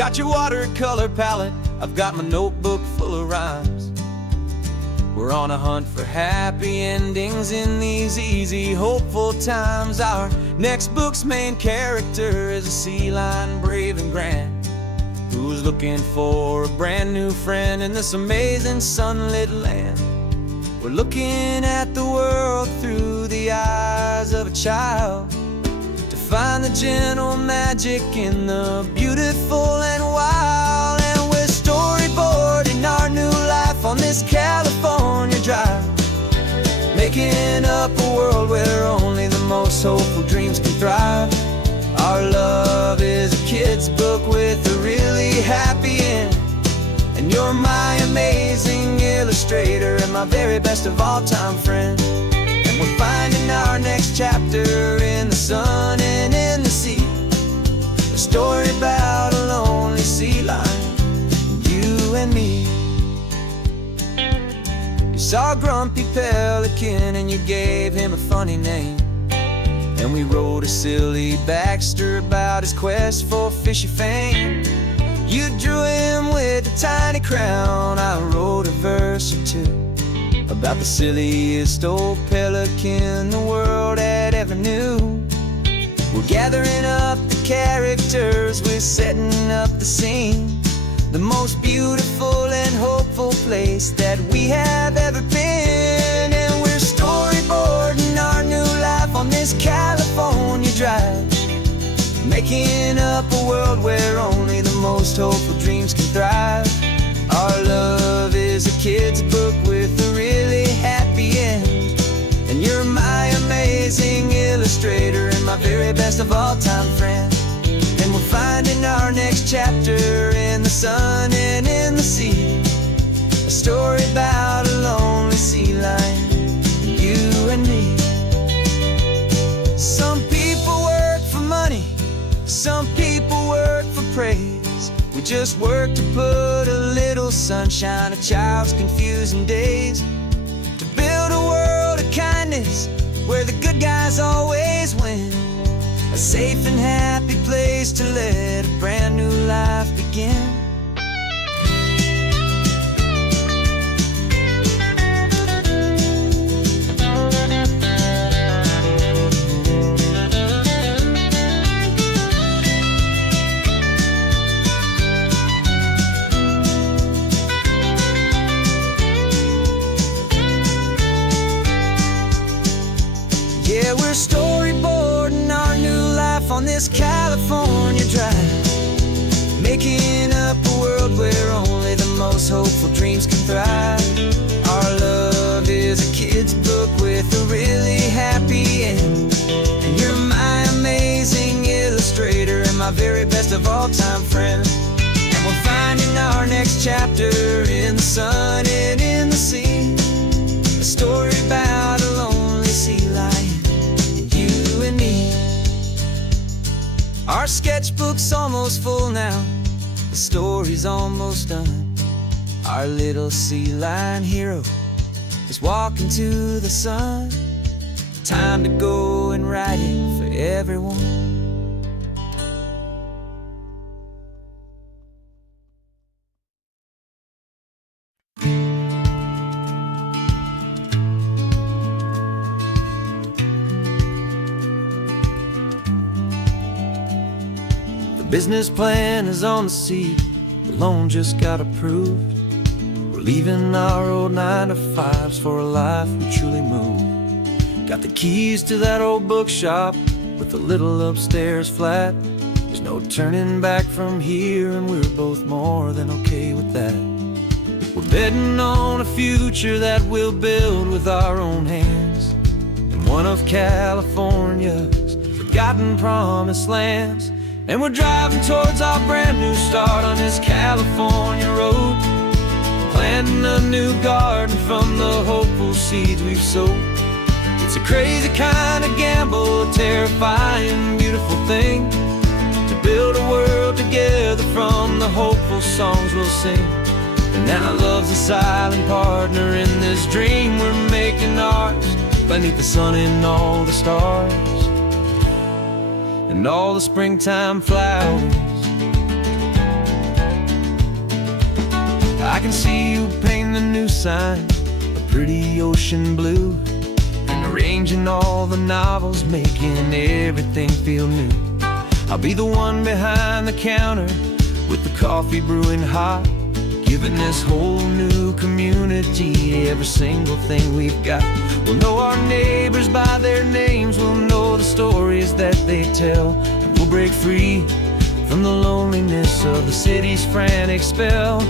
got your watercolor palette, I've got my notebook full of rhymes. We're on a hunt for happy endings in these easy, hopeful times. Our next book's main character is a sea lion, brave and grand, who's looking for a brand new friend in this amazing sunlit land. We're looking at the world through the eyes of a child, to find the gentle magic in the beautiful and wild. And we're storyboarding our new life on this California drive, making up a world where only the most hopeful dreams can thrive. Our love is a kid's book with a really happy end, and you're my amazing illustrator and my very best of all time friend. And we're finding our next chapter in the sun and in the sea, a story about a lonely sea lion, you and me. You saw a grumpy pelican and you gave him a funny name, and we wrote a silly Baxter about his quest for fishy fame. You drew him with a tiny crown, I wrote a verse or two about the silliest old pelican the world had ever knew. We're gathering up the characters, we're setting up the scene, the most beautiful and hopeful place that we have ever been. And we're storyboarding our new life on this California drive, making up a world where only the most hopeful dreams can thrive. Our love is a kid's book with a really happy end, and you're my amazing illustrator and my very best of all time friend. And we're finding our next chapter in the sun and in the sea, a story about a lonely sea lion, you and me. Some people work for money, some people work for praise. We just work to put a little sunshine in a child's confusing days, to build a world of kindness where the good guys always win, a safe and happy place to let a brand new life begin. Yeah, we're storyboarding our new life on this California drive, making up a world where only the most hopeful dreams can thrive. Our love is a kid's book with a really happy end, and you're my amazing illustrator and my very best of all time friend. And we're finding our next chapter in the sun and in the sea, a story about a lonely sea lion, you and me. Our sketchbook's almost full now, the story's almost done. Our little sea lion hero is walking to the sun. Time to go and write it for everyone. Business plan is on the seat, the loan just got approved. We're leaving our old 9-to-5s for a life we truly move. Got the keys to that old bookshop with a little upstairs flat. There's no turning back from here, and we're both more than okay with that. We're betting on a future that we'll build with our own hands, in one of California's forgotten promised lands. And we're driving towards our brand new start on this California road, planting a new garden from the hopeful seeds we've sowed. It's a crazy kind of gamble, a terrifying, beautiful thing, to build a world together from the hopeful songs we'll sing. And now love's a silent partner in this dream we're making ours, beneath the sun and all the stars and all the springtime flowers. I can see you painting a new sign, a pretty ocean blue, and arranging all the novels, making everything feel new. I'll be the one behind the counter with the coffee brewing hot, giving this whole new community every single thing we've got. We'll know our neighbors by their names, we'll know the stories that they tell, and we'll break free from the loneliness of the city's frantic spell.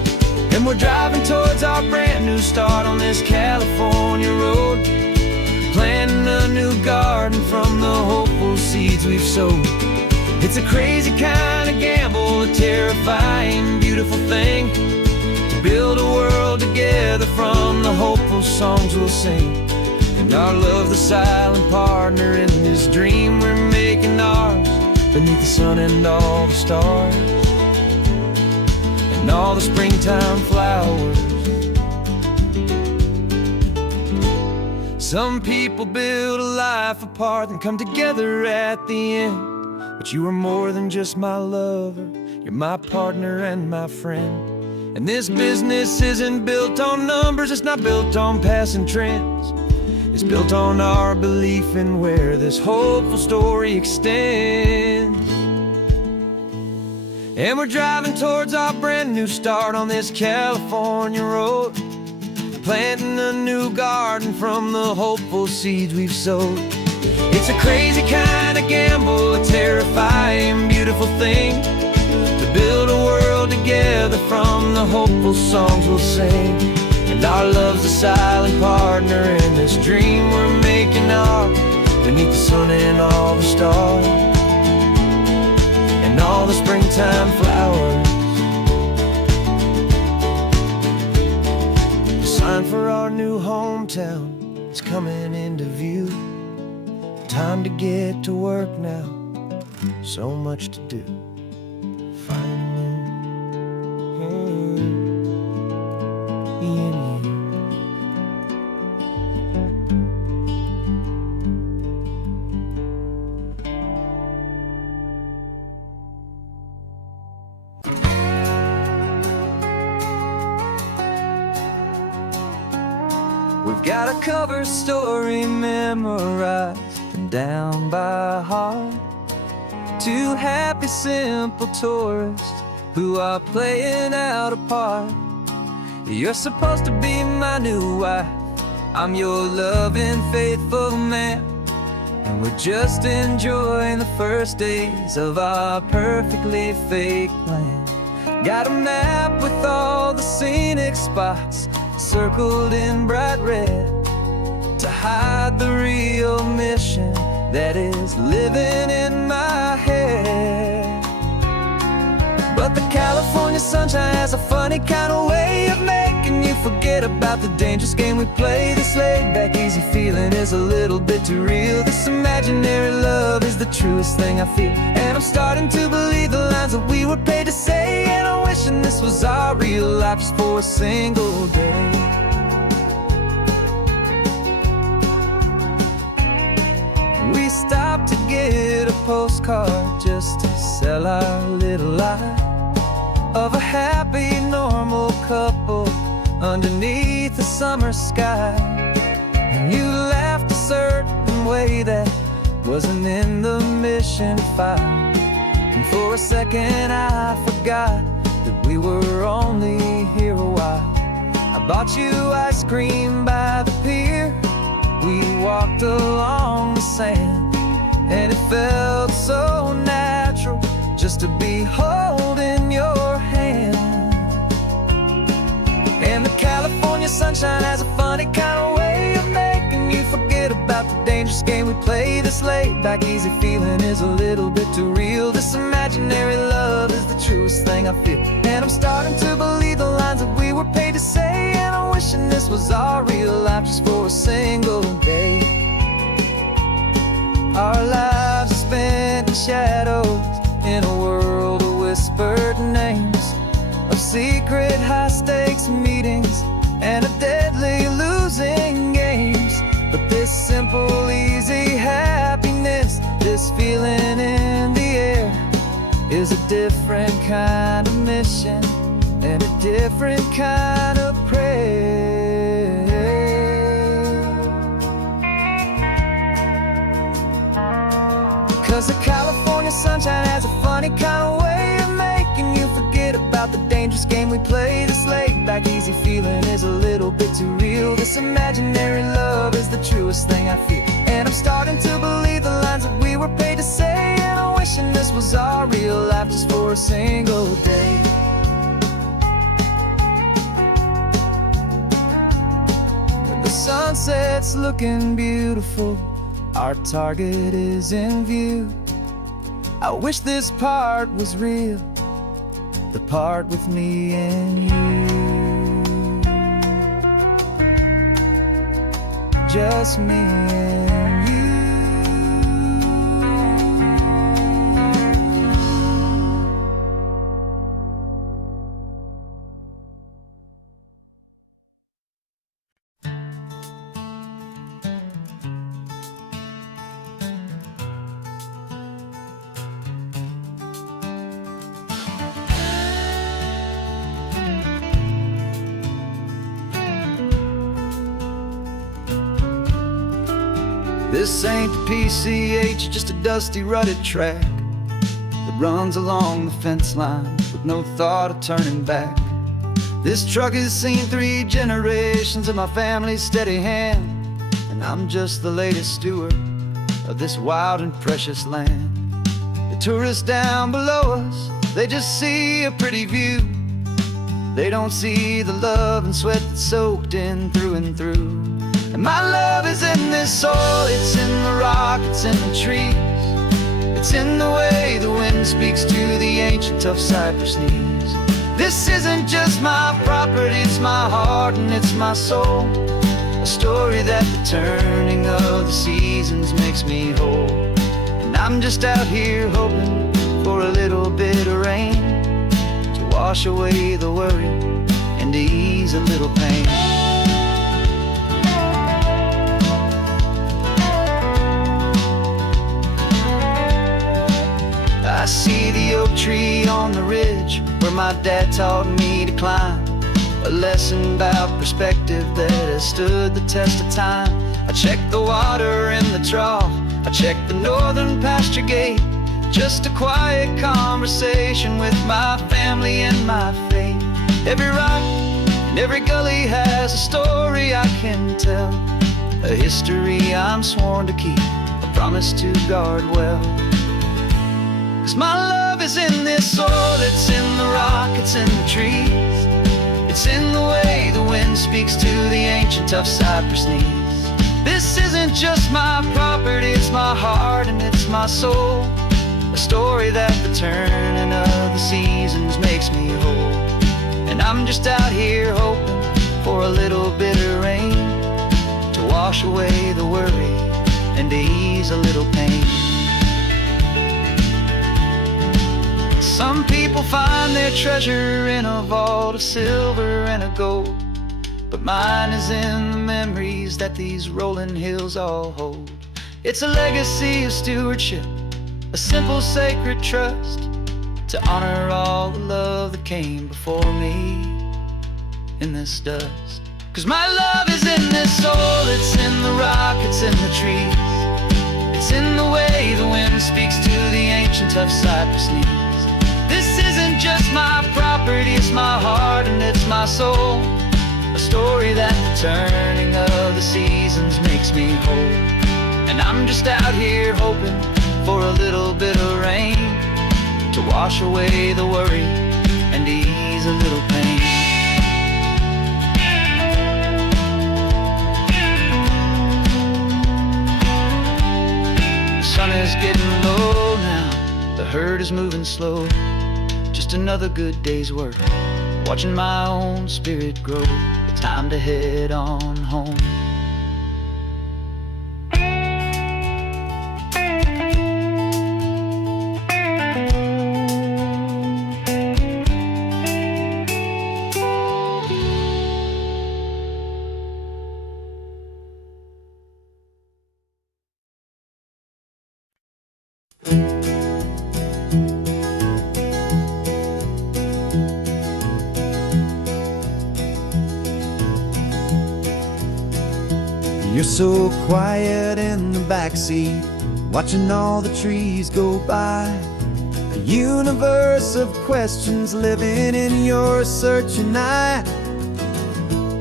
And we're driving towards our brand new start on this California road, planting a new garden from the hopeful seeds we've sowed. It's a crazy kind of gamble, a terrifying, beautiful thing, to build a world together from the hopeful songs we'll sing. And our love, the silent partner in this dream we're making ours, beneath the sun and all the stars, and all the springtime flowers. Some people build a life apart and come together at the end, but you are more than just my lover, you're my partner and my friend. And this business isn't built on numbers, it's not built on passing trends. It's built on our belief in where this hopeful story extends. And we're driving towards our brand new start on this California road, planting a new garden from the hopeful seeds we've sowed. It's a crazy kind of gamble, a terrifying, beautiful thing, to build a world together from the hopeful songs we'll sing. And our love's a silent partner in this dream we're making ours, beneath the sun and all the stars, and all the springtime flowers. The sign for our new hometown is coming into view. Time to get to work now, so much to do. We've got a cover story memorized and down by heart. Two happy, simple tourists who are playing out a part. You're supposed to be my new wife, I'm your loving, faithful man, and we're just enjoying the first days of our perfectly fake plan. Got a map with all the scenic spots circled in bright red, to hide the real mission that is living in my head. But the California sunshine has a funny kind of way of making you forget about the dangerous game we play. This laid-back, easy feeling is a little bit too real. This imaginary love is the truest thing I feel, and I'm starting to believe the lines that we were paid to say. And I'm wishing this was our real life just for a single day. We stopped to get a postcard just to sell our little lie of a happy, normal couple underneath the summer sky. And you laughed a certain way that wasn't in the mission file, and for a second I forgot that we were only here a while. I bought you ice cream by the pier, we walked along the sand, and it felt so natural just to be holding your hand. And the California sunshine has a funny kind of way of making you forget about the dangerous game we play. This laid-back, easy feeling is a little bit too real. This imaginary love is the truest thing I feel, and I'm starting to believe the lines that we were paid to say. And I'm wishing this was our real life just for a single day. Our lives are spent in shadows, in a world of whispered names, of secret high-stakes meetings and of deadly losing games. But this simple, easy happiness, this feeling in the air, is a different kind of mission and a different kind of prayer. 'Cause the California sunshine has a funny kind of way of making you forget about the dangerous game we play. This laid-back, easy feeling is a little bit too real. This imaginary love is the truest thing I feel. And I'm starting to believe the lines that we were paid to say. And I'm wishing this was our real life just for a single day. When the sunset's looking beautiful, our target is in view. I wish this part was real, the part with me and you. Just me and you. This ain't the PCH, just a dusty, rutted track that runs along the fence line with no thought of turning back. This truck has seen 3 generations of my family's steady hand, and I'm just the latest steward of this wild and precious land. The tourists down below us, they just see a pretty view. They don't see the love and sweat that's soaked in through and through. And my love is in this soil, it's in the rock, it's in the trees. It's in the way the wind speaks to the ancient tough cypress knees. This isn't just my property, it's my heart and it's my soul. A story that the turning of the seasons makes me whole. And I'm just out here hoping for a little bit of rain to wash away the worry and to ease a little pain. I see the oak tree on the ridge where my dad taught me to climb. A lesson about perspective that has stood the test of time. I check the water in the trough, I check the northern pasture gate. Just a quiet conversation with my family and my faith. Every rock and every gully has a story I can tell. A history I'm sworn to keep, a promise to guard well. 'Cause my love is in this soil, it's in the rock, it's in the trees. It's in the way the wind speaks to the ancient tough cypress knees. This isn't just my property, it's my heart and it's my soul. A story that the turning of the seasons makes me whole. And I'm just out here hoping for a little bit of rain to wash away the worry and to ease a little pain. Some people find their treasure in a vault of silver and of gold, but mine is in the memories that these rolling hills all hold. It's a legacy of stewardship, a simple sacred trust, to honor all the love that came before me in this dust. 'Cause my love is in this soul, it's in the rock, it's in the trees. It's in the way the wind speaks to the ancient tough cypress knees. This isn't just my property, it's my heart and it's my soul. A story that the turning of the seasons makes me whole. And I'm just out here hoping for a little bit of rain to wash away the worry and ease a little pain. The sun is getting low now, the herd is moving slow. Just another good day's work, watching my own spirit grow. Time to head on home. You're so quiet in the backseat, watching all the trees go by. A universe of questions living in your searching eye.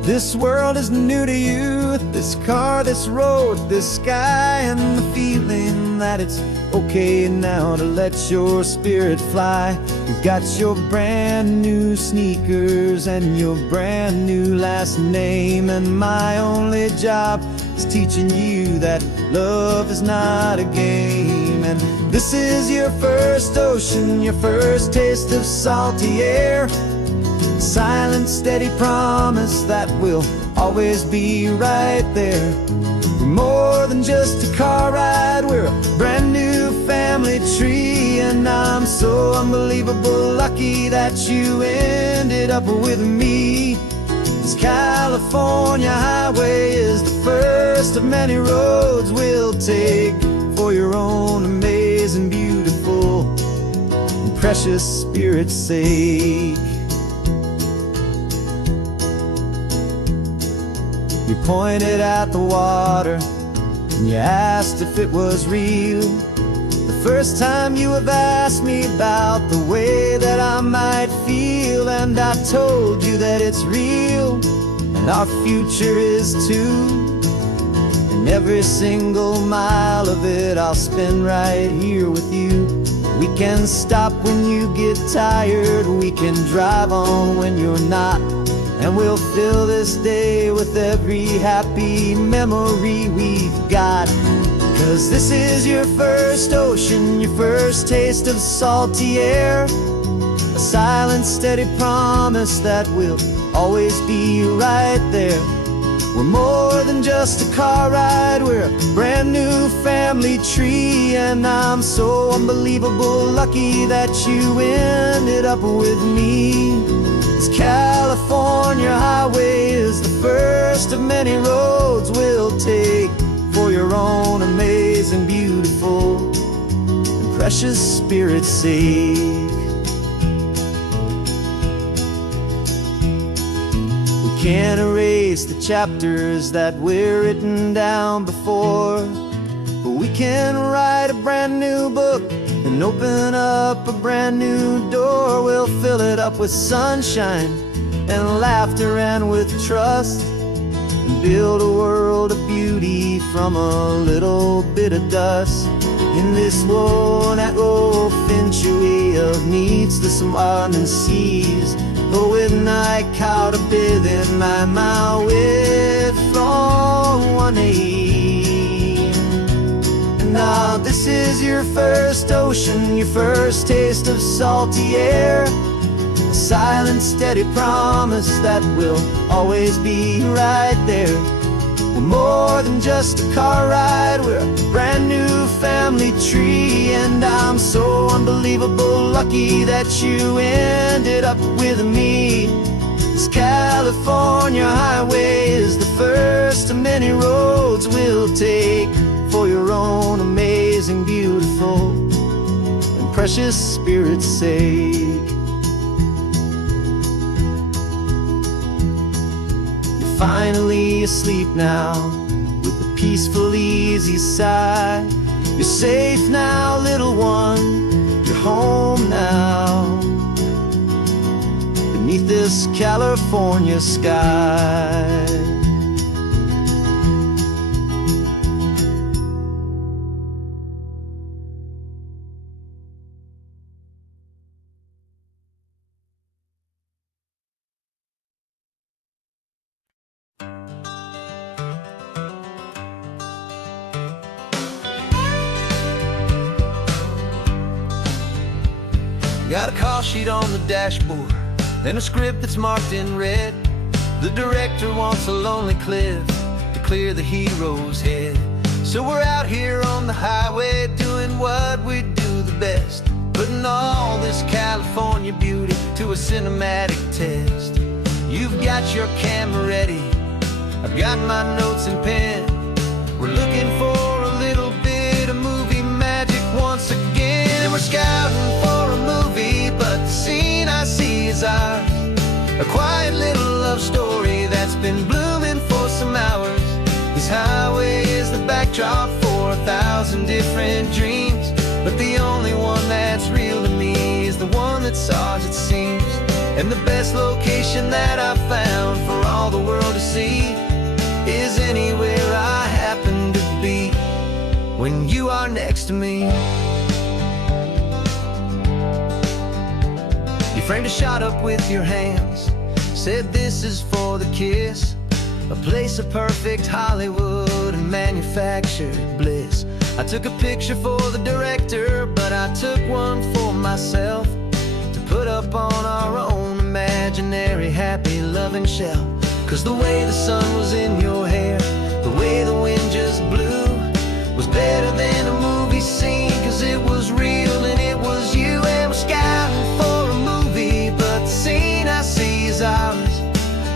This world is new to you, this car, this road, this sky, and the feeling that it's okay now to let your spirit fly. You've got your brand new sneakers and your brand new last name, and my only job is teaching you that love is not a game. And this is your first ocean, your first taste of salty air. Silent, steady promise that we'll always be right there. We're more than just a car ride, we're a brand new family tree. And I'm so unbelievable lucky that you ended up with me. This California highway is the first of many roads we'll take for your own amazing, beautiful, and precious spirit's sake. You pointed at the water and you asked if it was real. The first time you have asked me about the way that I might feel, and I told you that it's real and our future is too. And every single mile of it I'll spend right here with you. We can stop when you get tired, we can drive on when you're not, and we'll fill this day with every happy memory we've got. 'Cause this is your first ocean, your first taste of salty air. A silent, steady promise that we'll always be right there. We're more than just a car ride, we're a brand new family tree. And I'm so unbelievable lucky that you ended up with me. This California highway is the first of many roads we'll take for your own amazing, beautiful, and precious spirit's sake. We can't erase the chapters that we're written down before, but we can write a brand new book and open up a brand new door. We'll fill it up with sunshine and laughter and with trust, and build a world of beauty from a little bit of dust. In this world that finchuí of needs the smarten seas, but with night caught a bit in my way from one aim. Now this is your first ocean, your first taste of salty air. A silent, steady promise that we'll always be right there. We're more than just a car ride, we're a brand new family tree. And I'm so unbelievable lucky that you ended up with me. This California highway is the first of many roads we'll take for your own amazing, beautiful, and precious spirit's sake. You're finally asleep now with a peaceful, easy sigh. You're safe now, little one, you're home now, beneath this California sky. Got a call sheet on the dashboard and a script that's marked in red. The director wants a lonely cliff to clear the hero's head. So we're out here on the highway doing what we do the best, putting all this California beauty to a cinematic test. You've got your camera ready, I've got my notes and pen. We're looking for a little bit of movie magic once again. And we're scouting for a movie, but the scene I see is ours. A quiet little love story that's been blooming for some hours. Is how location that I found for all the world to see is anywhere I happen to be when you are next to me. You framed a shot up with your hands, said this is for the kiss, a place of perfect Hollywood and manufactured bliss. I took a picture for the director, but I took one for myself to put up on our own imaginary happy loving shelf. 'Cause the way the sun was in your hair, the way the wind just blew, was better than a movie scene. 'Cause it was real and it was you, and we're scouting for a movie, but the scene I see is ours.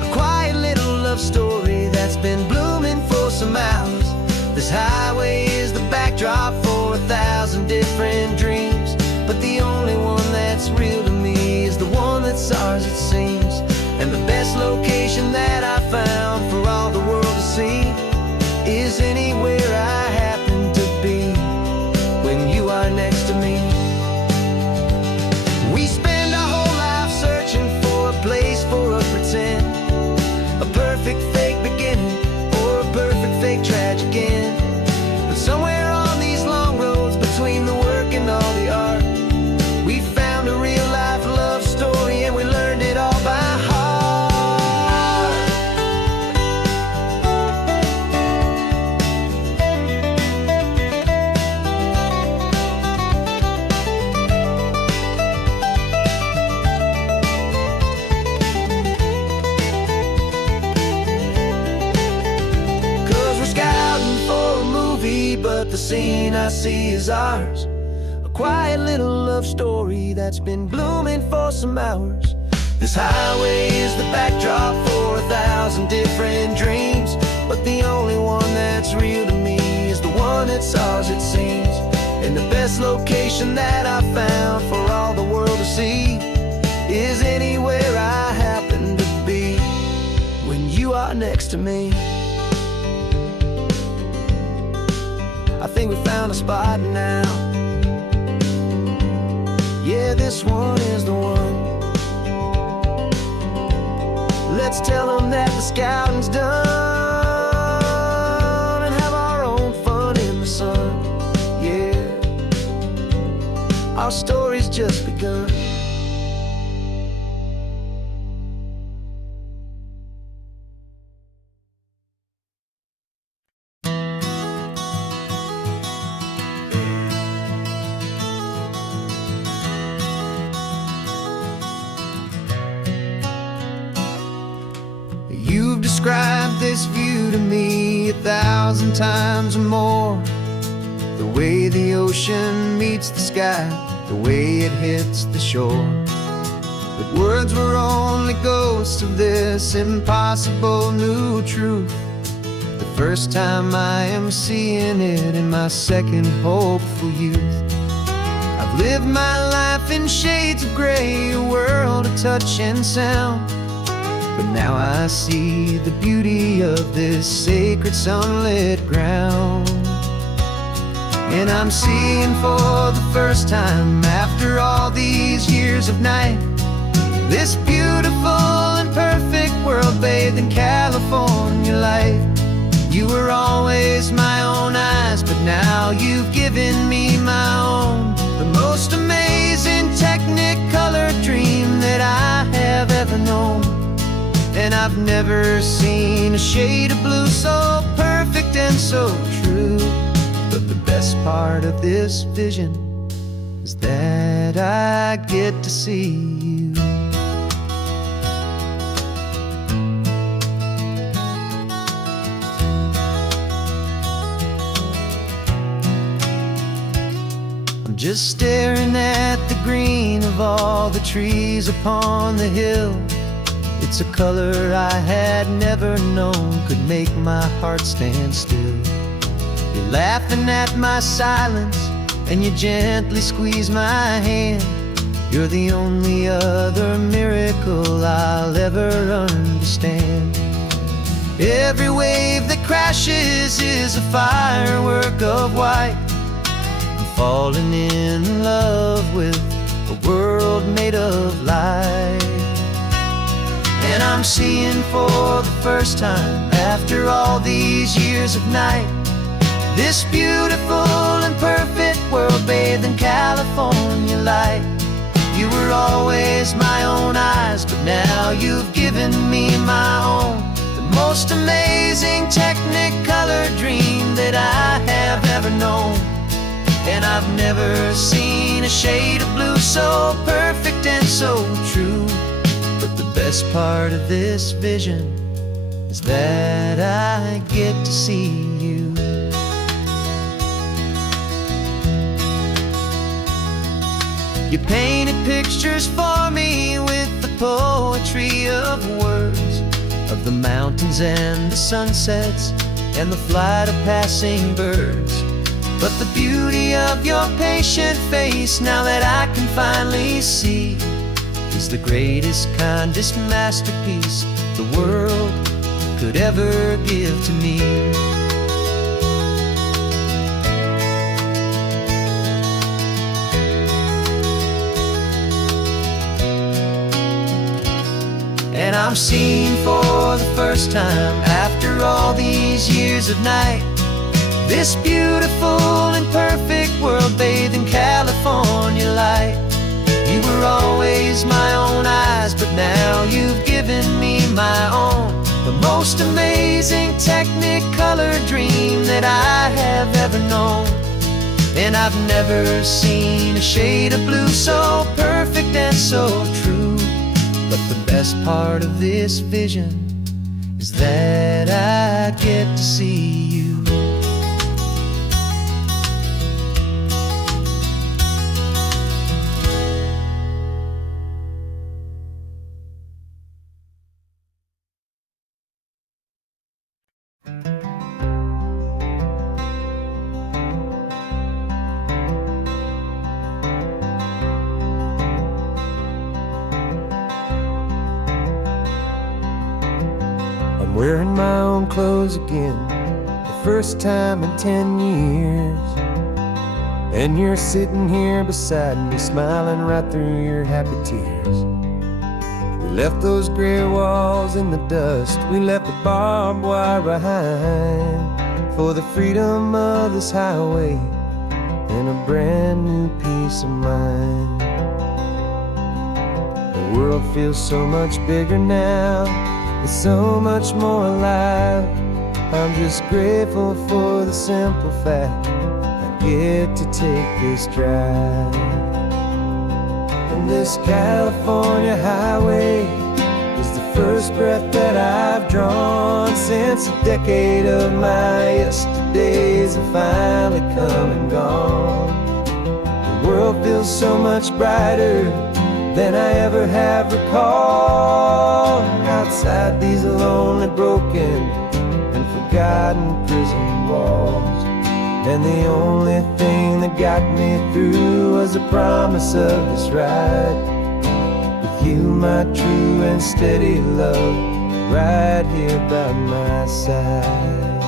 A quiet little love story that's been blooming for some hours. This highway is the backdrop for 1,000 different dreams, but the only one that's real to me is the one that's ours, it seems. And the best location that I found for all the world to see is anywhere I happen to be when you are next to me. We spend our whole life searching for a place for a pretend, a perfect fake beginning or a perfect fake tragic end. But somewhere on these long roads between the work and all the art, we found a real life love story, and we learned it all by heart. 'Cause we're scouting for a movie, but the scene I see is ours. A quiet little love story that's been blooming for some hours. This highway is the backdrop for 1,000 different dreams, but the only one that's real to me is the one that's ours, it seems. And the best location that I found for all the world to see is anywhere I happen to be when you are next to me. I think we found a spot now. Yeah, this one is the one. Let's tell them that the scouting's done and have our own fun in the sun. Yeah, our story's just begun. You've described this view to me 1,000 times or more. The way the ocean meets the sky, the way it hits the shore. But words were only ghosts of this impossible new truth. The first time I am seeing it in my second hopeful youth. I've lived my life in shades of gray, a world of touch and sound. But now I see the beauty of this sacred sunlit ground. And I'm seeing for the first time after all these years of night, this beautiful and perfect world bathed in California light. You were always my own eyes, but now you've given me my own. The most amazing technicolor dream that I have ever known. And I've never seen a shade of blue so perfect and so true. But the best part of this vision is that I get to see you. I'm just staring at the green of all the trees upon the hill. It's a color I had never known could make my heart stand still. You're laughing at my silence, and you gently squeeze my hand. You're the only other miracle I'll ever understand. Every wave that crashes is a firework of white. I'm falling in love with a world made of light. And I'm seeing for the first time, after all these years of night, this beautiful and perfect world bathed in California light. You were always my own eyes, but now you've given me my own. The most amazing technicolor dream that I have ever known. And I've never seen a shade of blue so perfect and so true. But the best part of this vision is that I get to see you. You painted pictures for me with the poetry of words, of the mountains and the sunsets and the flight of passing birds. But the beauty of your patient face, now that I can finally see, is the greatest, kindest masterpiece the world could ever give to me. And I'm seeing for the first time, after all these years of night, this beautiful and perfect world bathed in California light. You were always my own eyes, but now you've given me my own. The most amazing technicolor dream that I have ever known. And I've never seen a shade of blue so perfect and so true. But the best part of this vision is that I get to see you. I'm wearing my own clothes again, the first time in 10 years. And you're sitting here beside me, smiling right through your happy tears. We left those gray walls in the dust, we left the barbed wire behind, for the freedom of this highway and a brand new peace of mind. The world feels so much bigger now, it's so much more alive. I'm just grateful for the simple fact I get to take this drive. And this California highway is the first breath that I've drawn since a decade of my yesterdays have finally come and gone. The world feels so much brighter than I ever have recalled. Outside these lonely, broken, and forgotten prison walls. And the only thing that got me through was the promise of this ride with you, my true and steady love, right here by my side.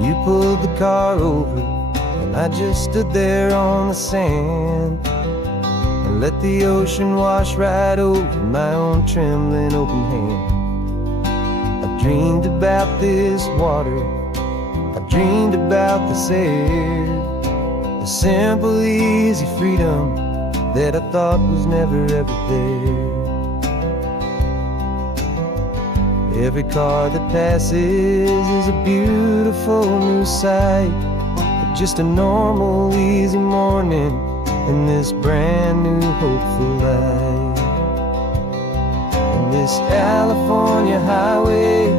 You pulled the car over, and I just stood there on the sand and let the ocean wash right over my own trembling open hand. I dreamed about this water, I dreamed about this air, the simple, easy freedom that I thought was never ever there. Every car that passes is a beautiful new sight, but just a normal, easy morning in this brand new, hopeful life. And this California highway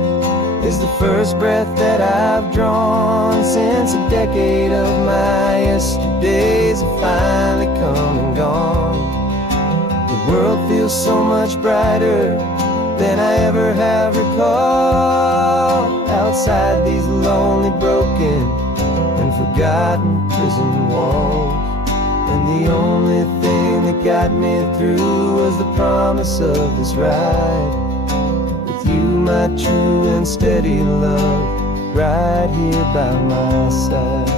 is the first breath that I've drawn since a decade of my yesterdays have finally come and gone. The world feels so much brighter than I ever have recalled. Outside these lonely, broken, and forgotten prison walls. And the only thing that got me through was the promise of this ride with you, my true and steady love, right here by my side.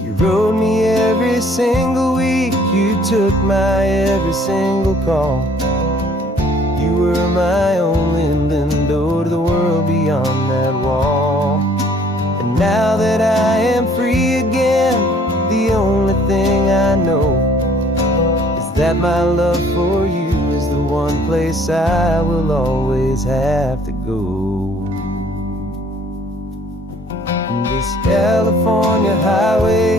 You're rode me every single week. You took my every single call. You were my only window to the world beyond that wall. And now that I am free again, the only thing I know is that my love for you is the one place I will always have to go. And this California highway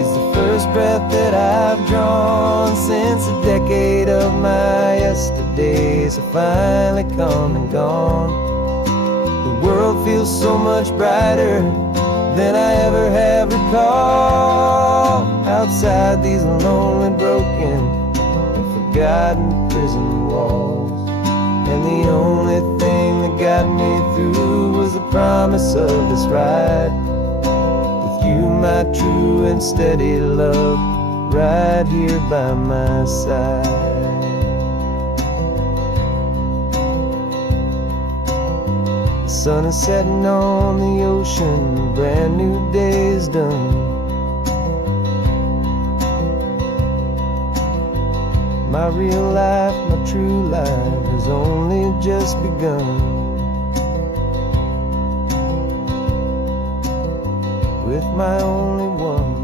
is the first breath that I've drawn since a decade of my yesterdays have finally come and gone. The world feels so much brighter than I ever have recalled. Outside these lonely, broken, and forgotten prison walls. And the only thing that got me through was the promise of this ride with you, my true and steady love, right here by my side. The sun is setting on the ocean, a brand new day is done. My real life, my true life has only just begun. With my only one.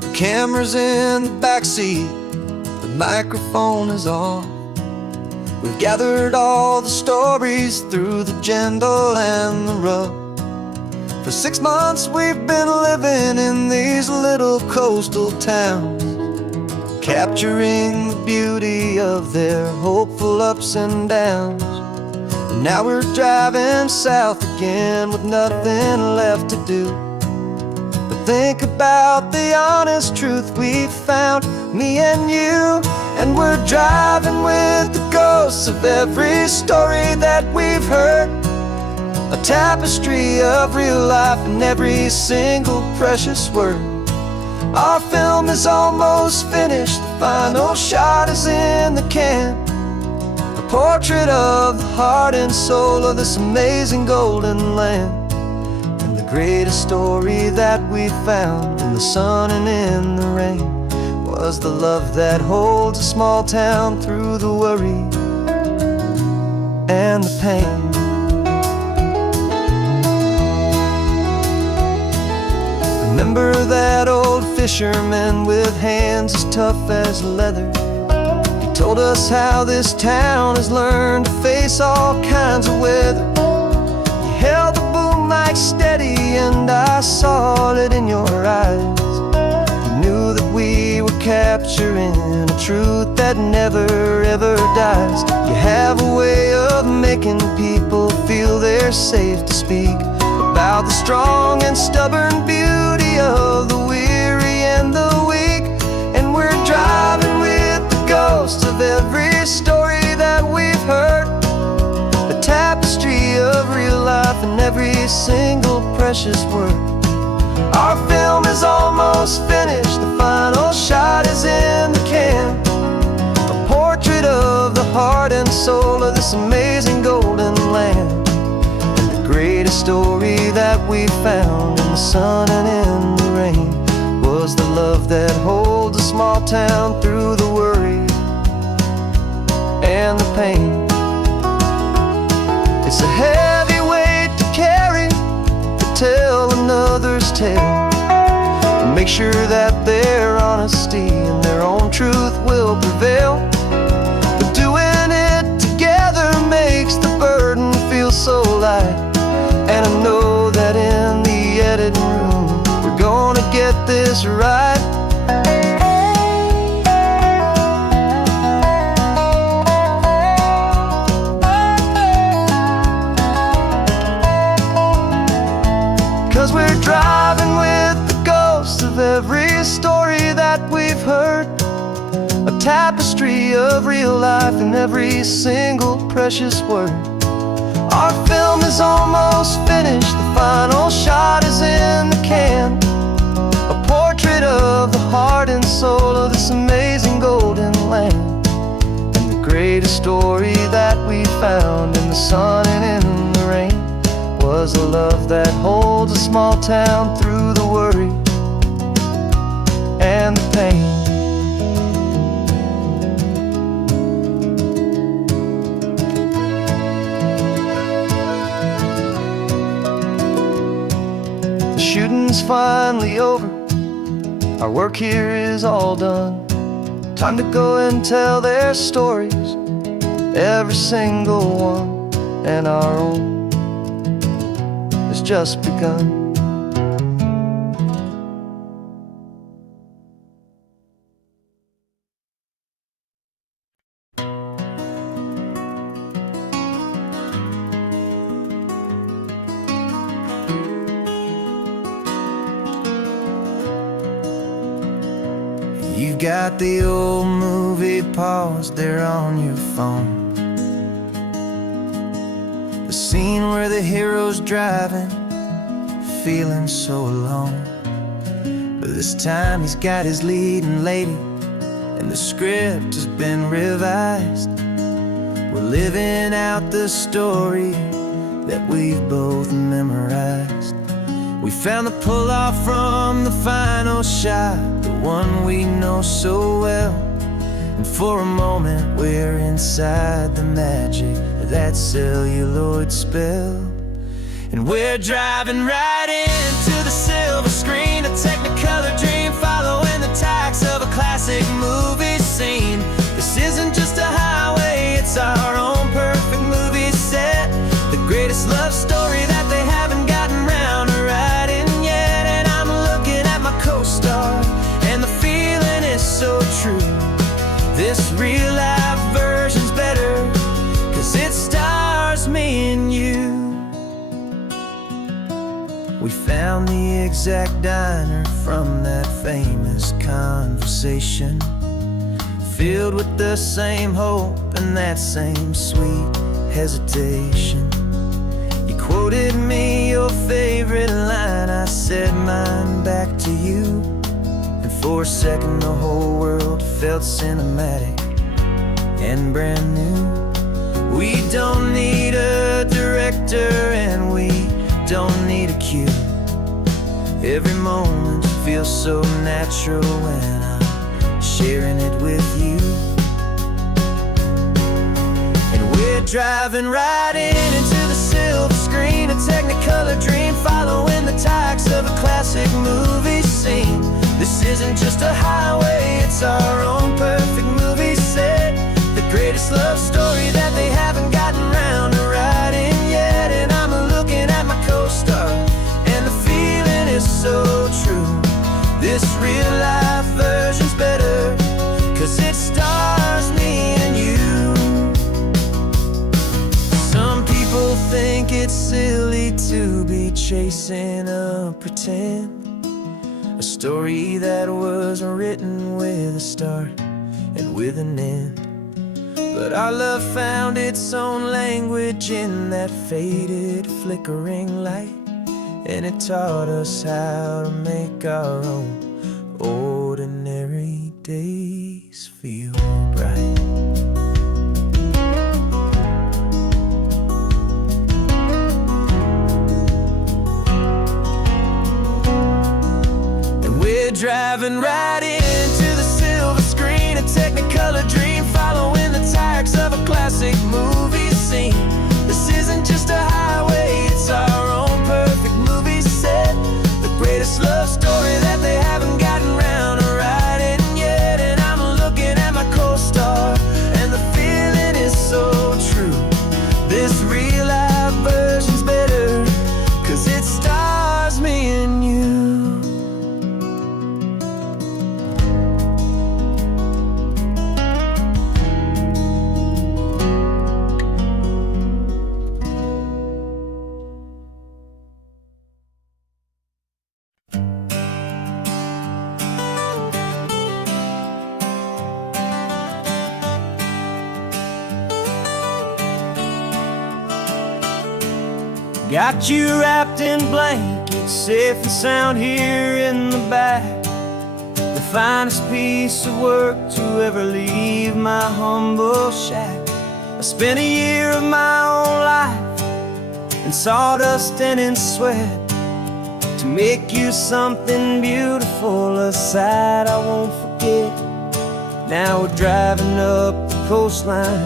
The camera's in the backseat, the microphone is on. We've gathered all the stories through the gentle and the rough. For 6 months we've been living in these little coastal towns, capturing the beauty of their hopeful ups and downs. And now we're driving south again with nothing left to do. Think about the honest truth we found, me and you. And we're driving with the ghosts of every story that we've heard, a tapestry of real life in every single precious word. Our film is almost finished, the final shot is in the can, a portrait of the heart and soul of this amazing golden land. Greatest story that we found in the sun and in the rain was the love that holds a small town through the worry and the pain. Remember that old fisherman with hands as tough as leather? He told us how this town has learned to face all kinds of weather. You held the boom mic steady and I saw it in your eyes. You knew that we were capturing a truth that never ever dies. You have a way of making people feel they're safe to speak about the strong and stubborn beauty of the weary and the weak. And we're driving with the ghosts of every story that we've heard, a tapestry of real life in every single precious word. Our film is almost finished, the final shot is in the can, a portrait of the heart and soul of this amazing golden land. And the greatest story that we found in the sun and in the rain was the love that holds a small town through the worry and the pain. It's a heavy weight to carry, to tell another's tale, and make sure that their honesty and their own truth will prevail. But doing it together makes the burden feel so light. And I know that in the editing room we're gonna get this right. We're driving with the ghosts of every story that we've heard, a tapestry tapestry of real life in every single precious word. Our film is almost finished, the final shot is in the can. A portrait of the heart and soul of this amazing golden land. And the greatest story that we found in the sun and in the rain was a love that holds a small town through the worry and the pain. The shooting's finally over, our work here is all done. Time to go and tell their stories, every single one, and our own has just begun. You've got the old movie paused there on your phone, the scene where the hero's driving, feeling so alone. But this time he's got his leading lady, and the script has been revised. We're living out the story that we've both memorized. We found the pull-off from the final shot, the one we know so well. And for a moment we're inside the magic of that celluloid spell. And we're driving right into the silver screen, a technicolor dream, following the tacks of a classic movie scene. This isn't just a highway, it's our own perfect movie set, the greatest love story that they haven't gotten round to writing yet. And I'm looking at my co-star, and the feeling is so true. This real-life version's better, 'cause it stars me and you. We found the exact diner from that famous conversation, filled with the same hope and that same sweet hesitation. You quoted me your favorite line, I said mine back to you. And for a second the whole world felt cinematic and brand new. We don't need a director and we don't need a cue. Every moment feels so natural when I'm sharing it with you. And we're driving right into the silver screen, a technicolor dream, following the tacks of a classic movie scene. This isn't just a highway, it's our own perfect movie set, the greatest love story that they haven't gotten round to writing yet. And I'm looking at my co-star, and the feeling is so true. This real-life version's better, 'cause it stars me and you. Some people think it's silly to be chasing a pretend, a story that was written with a start and with an end. But our love found its own language in that faded, flickering light, and it taught us how to make our own ordinary days feel bright. And we're driving right into the silver screen, a technicolor dream, following the tacks of a classic movie scene. This isn't just a highway, it's our own perfect movie set, the greatest love story that they haven't gotten round to writing yet. And I'm looking at my co-star, and the feeling is so true. This real-life version's better, 'cause it stars me and you. Got you wrapped in blankets, safe and sound here in the back. The finest piece of work to ever leave my humble shack. I spent a year of my own life in sawdust and in sweat to make you something beautiful, a sight I won't forget. Now we're driving up the coastline,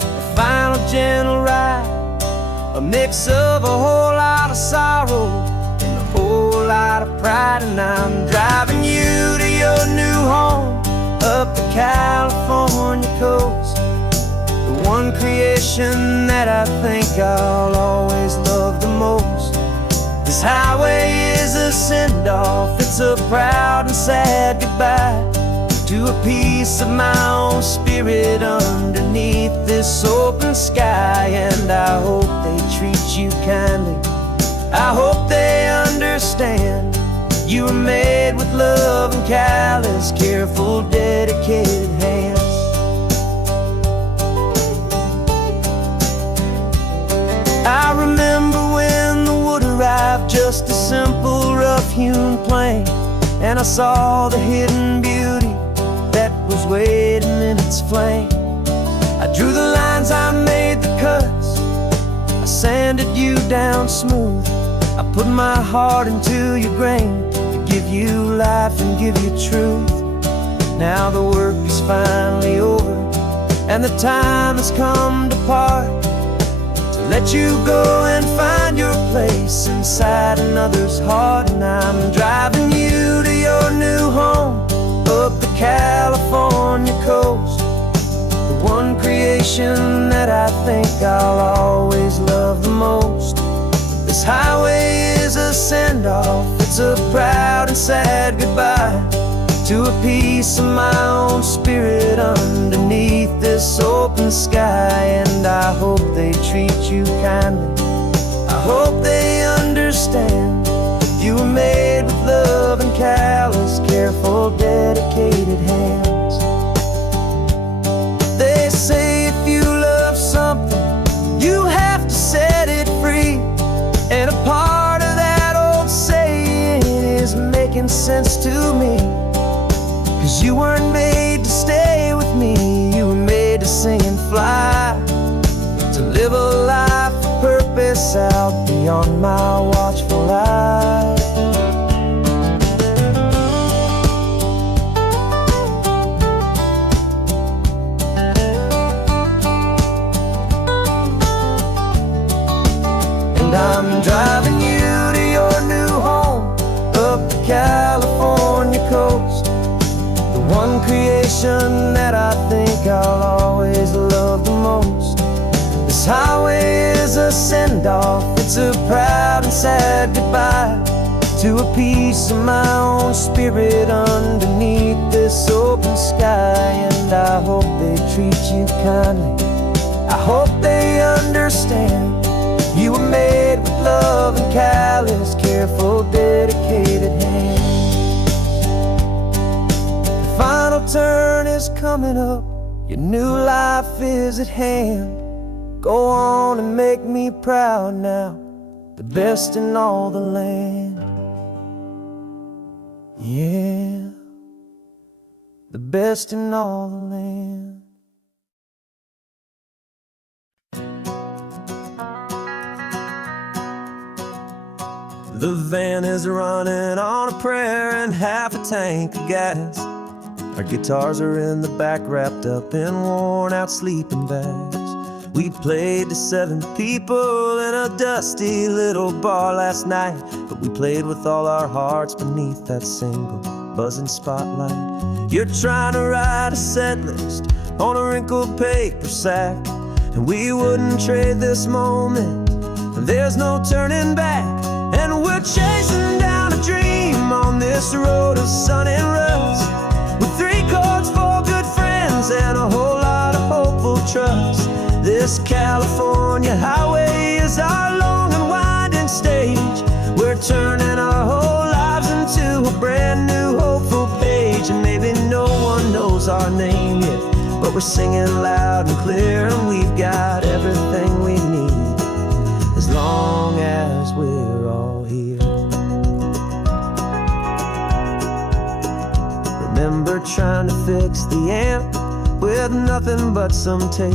a final gentle ride, a mix of a whole lot of sorrow and a whole lot of pride. And I'm driving you to your new home up the California coast, the one creation that I think I'll always love the most. This highway is a send-off, it's a proud and sad goodbye to a piece of my own spirit underneath this open sky. And I hope they treat you kindly, I hope they understand you were made with love and callous, careful, dedicated hands. I remember when the wood arrived, just a simple rough-hewn plank, and I saw the hidden beauty that was waiting in its flame. I drew the lines, I made the cuts, I sanded you down smooth. I put my heart into your grain to give you life and give you truth. Now the work is finally over and the time has come to part, to let you go and find your place inside another's heart. And I'm driving you to your new home up the California coast, the one creation that I think I'll always love the most. This highway is a send-off, it's a proud and sad goodbye to a piece of my own spirit underneath this open sky. And I hope they treat you kindly, I hope they understand you were made with love and callous, careful, dedicated hands. They say if you love something, you have to set it free. And a part of that old saying is making sense to me, 'cause you weren't made to stay with me, you were made to sing and fly, to live a life of purpose out beyond my watchful eye. And I'm driving you to your new home up the California coast, the one creation that I think I'll always love the most. This highway is a send-off, it's a proud and sad goodbye to a piece of my own spirit underneath this open sky. And I hope they treat you kindly, I hope they understand you were made with love and callous, careful, dedicated hands. The final turn is coming up, your new life is at hand. Go on and make me proud now, the best in all the land. Yeah, the best in all the land. The van is running on a prayer and half a tank of gas. Our guitars are in the back, wrapped up in worn-out sleeping bags. We played to 7 people in a dusty little bar last night, but we played with all our hearts beneath that single buzzing spotlight. You're trying to write a set list on a wrinkled paper sack, and we wouldn't trade this moment, there's no turning back. And we're chasing down a dream on this road of sun and rust, with 3 chords, 4 good friends, and a whole lot of hopeful trust. This California highway is our long and winding stage. We're turning our whole lives into a brand new hopeful page. And maybe no one knows our name yet, but we're singing loud and clear, and we've got everything we need, as long as trying to fix the amp with nothing but some tape.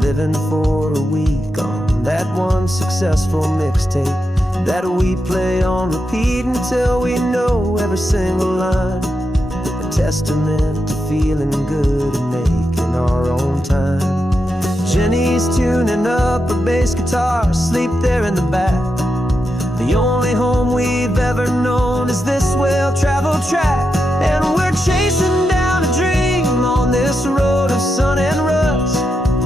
Living for a week on that one successful mixtape that we play on repeat until we know every single line. A testament to feeling good and making our own time. Jenny's tuning up her bass guitar, asleep there in the back. The only home we've ever known is this well-traveled track. And we're chasing down a dream on this road of sun and rust,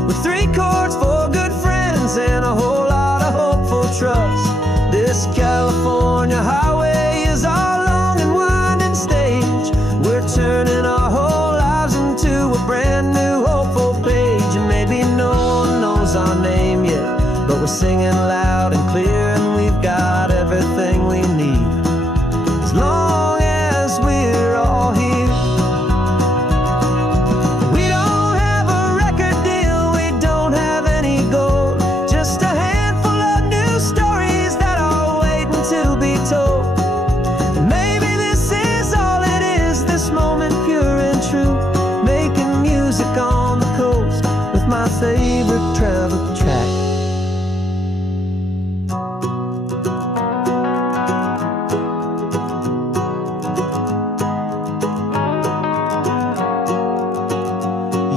with 3 chords, 4 good friends, and a whole lot of hopeful trust. This California highway is our long and winding stage. We're turning our whole lives into a brand new hopeful page. And maybe no one knows our name yet, but we're singing loud and clear, and we've got everything we need, as long as we're all here. We don't have a record deal, we don't have any gold, just a handful of new stories that are waiting to be told. And maybe this is all it is, this moment pure and true, making music on the coast with my favorite travel track.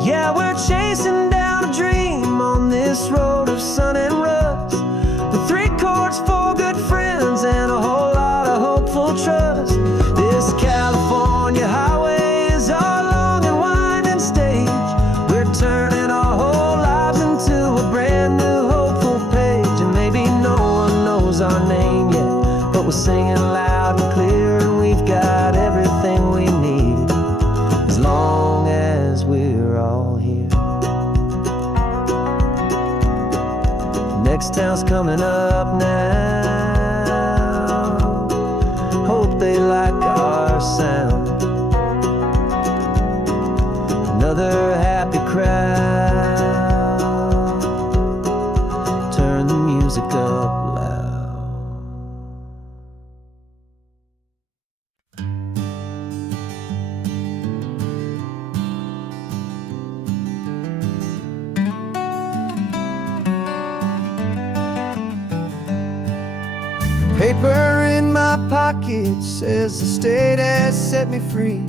Yeah, we're chasing down a dream on this road of sun and rust, with 3 chords, 4 good friends, and a whole lot of hopeful trust. This California highway is our long and winding stage. We're turning our whole lives into a brand new hopeful page. And maybe no one knows our name yet, but we're singing loud and clear, and we've got everything we need, as long as we're all here. Next town's coming up now, hope they like our sound. Another happy crowd, turn the music up loud. Paper in my pocket says the state has set me free,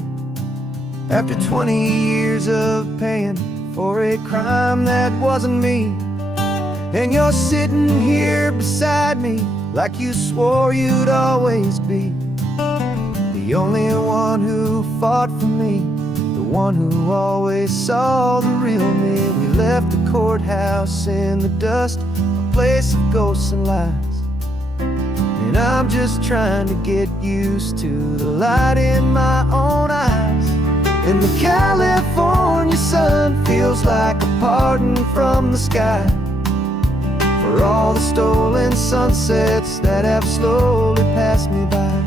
after 20 years of paying for a crime that wasn't me. And you're sitting here beside me like you swore you'd always be, the only one who fought for me, the one who always saw the real me. We left the courthouse in the dust, a place of ghosts and lies. And I'm just trying to get used to the light in my own eyes. And the California sun feels like a pardon from the sky for all the stolen sunsets that have slowly passed me by.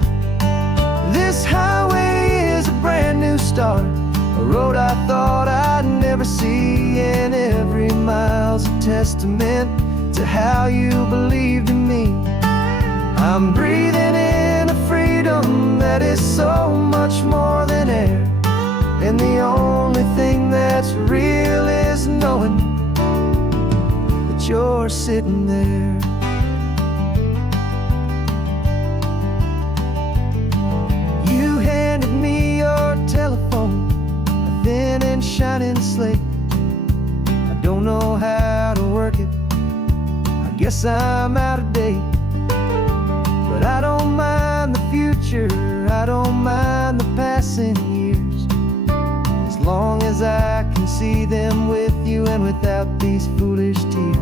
This highway is a brand new start, a road I thought I'd never see, and every mile's a testament to how you believed in me. I'm breathing in a freedom that is so much more than air, and the only thing that's real is knowing that you're sitting there. You handed me your telephone, a thin and shining slate. I don't know how to work it, I guess I'm out of date. But I don't mind the future, I don't mind the passing years, as long as I can see them with you and without these foolish tears.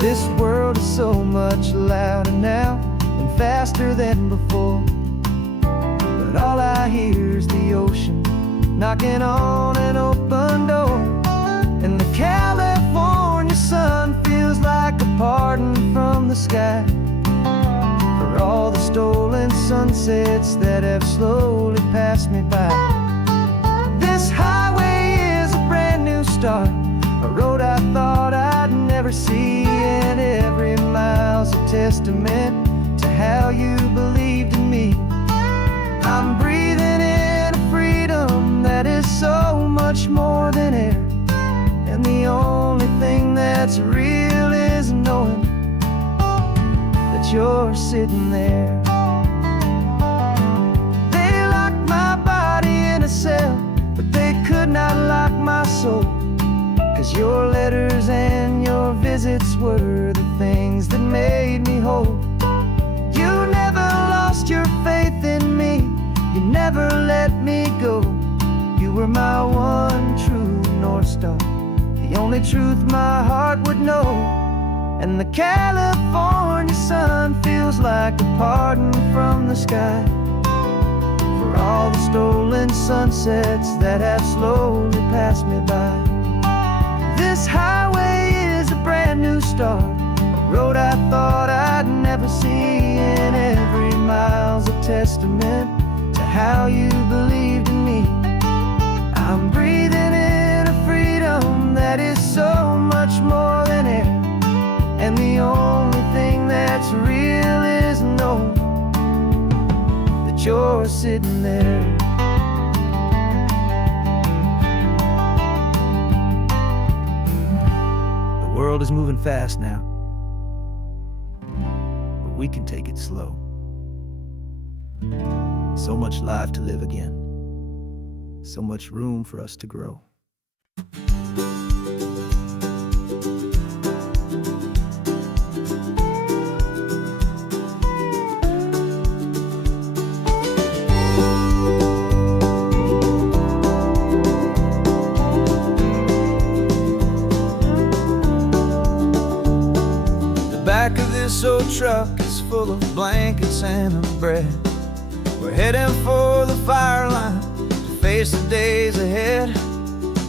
This world is so much louder now and faster than before, but all I hear is the ocean knocking on an open door. And the California sun feels like a pardon from the sky for all the stolen sunsets that have slowly passed me by. This highway is a brand new start, a road I thought I'd never see, and every mile's a testament to how you believed in me. I'm breathing in a freedom sitting there. They locked my body in a cell, but they could not lock my soul. 'Cause your letters and your visits were the things that made me whole. You never lost your faith in me, you never let me go. You were my one true North Star, the only truth my heart would know. And the California sun feels like a pardon from the sky for all the stolen sunsets that have slowly passed me by. This highway is a brand new start, a road I thought I'd never see, and every mile's a testament to how you believed in me. I'm breathing in a freedom that is so much more than air, and the only thing that's real is knowing that you're sitting there. The world is moving fast now, but we can take it slow. So much life to live again, so much room for us to grow. The back of this old truck is full of blankets and of bread. We're heading for the fire line to face the days ahead.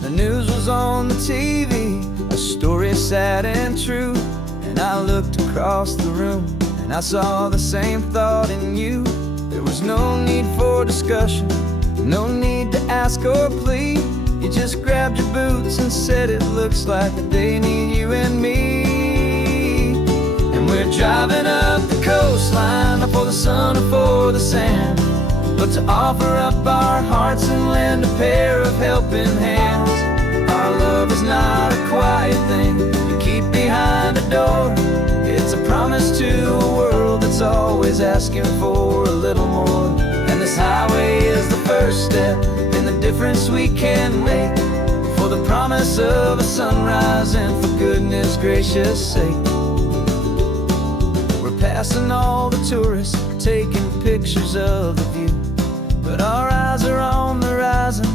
The news was on the TV, a story sad and true. And I looked across the room and I saw the same thought in you. There was no need for discussion, no need to ask or plead. You just grabbed your boots and said it looks like the day need you and me. And we're driving up the coastline, not for the sun or for the sand, but to offer up our hearts and lend a pair of helping hands. Our love is not a quiet thing you keep behind a door. It's a promise to a world that's always asking for a little more. And this highway is the first step in the difference we can make, for the promise of a sunrise and for goodness gracious sake. We're passing all the tourists, taking pictures of the view, but our eyes are on the horizon,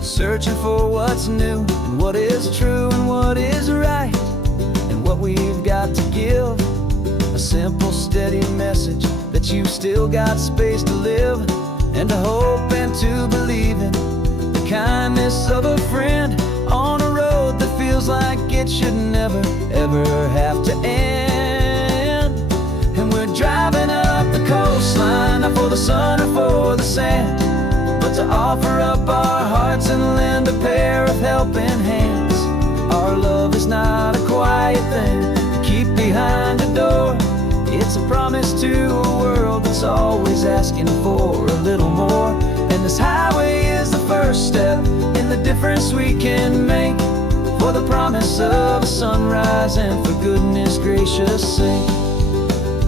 searching for what's new and what is true and what is right, and what we've got to give. A simple, steady message that you've still got space to live, and to hope and to believe in the kindness of a friend on a road that feels like it should never, ever have to end. And we're driving up the coastline, not for the sun or for the sand, but to offer up our hearts and lend a pair of helping hands. Our love is not a quiet thing to keep behind a door. It's a promise to a world that's always asking for a little more. And this highway is the first step in the difference we can make, for the promise of a sunrise and for goodness gracious sake.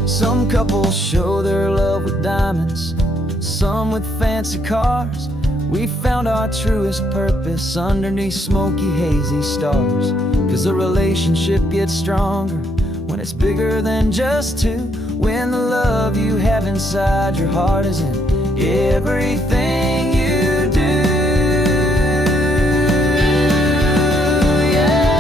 Some couples show their love with diamonds, some with fancy cars. We found our truest purpose underneath smoky, hazy stars. 'Cause the relationship gets stronger when it's bigger than just two, when the love you have inside your heart is in everything you do. Yeah.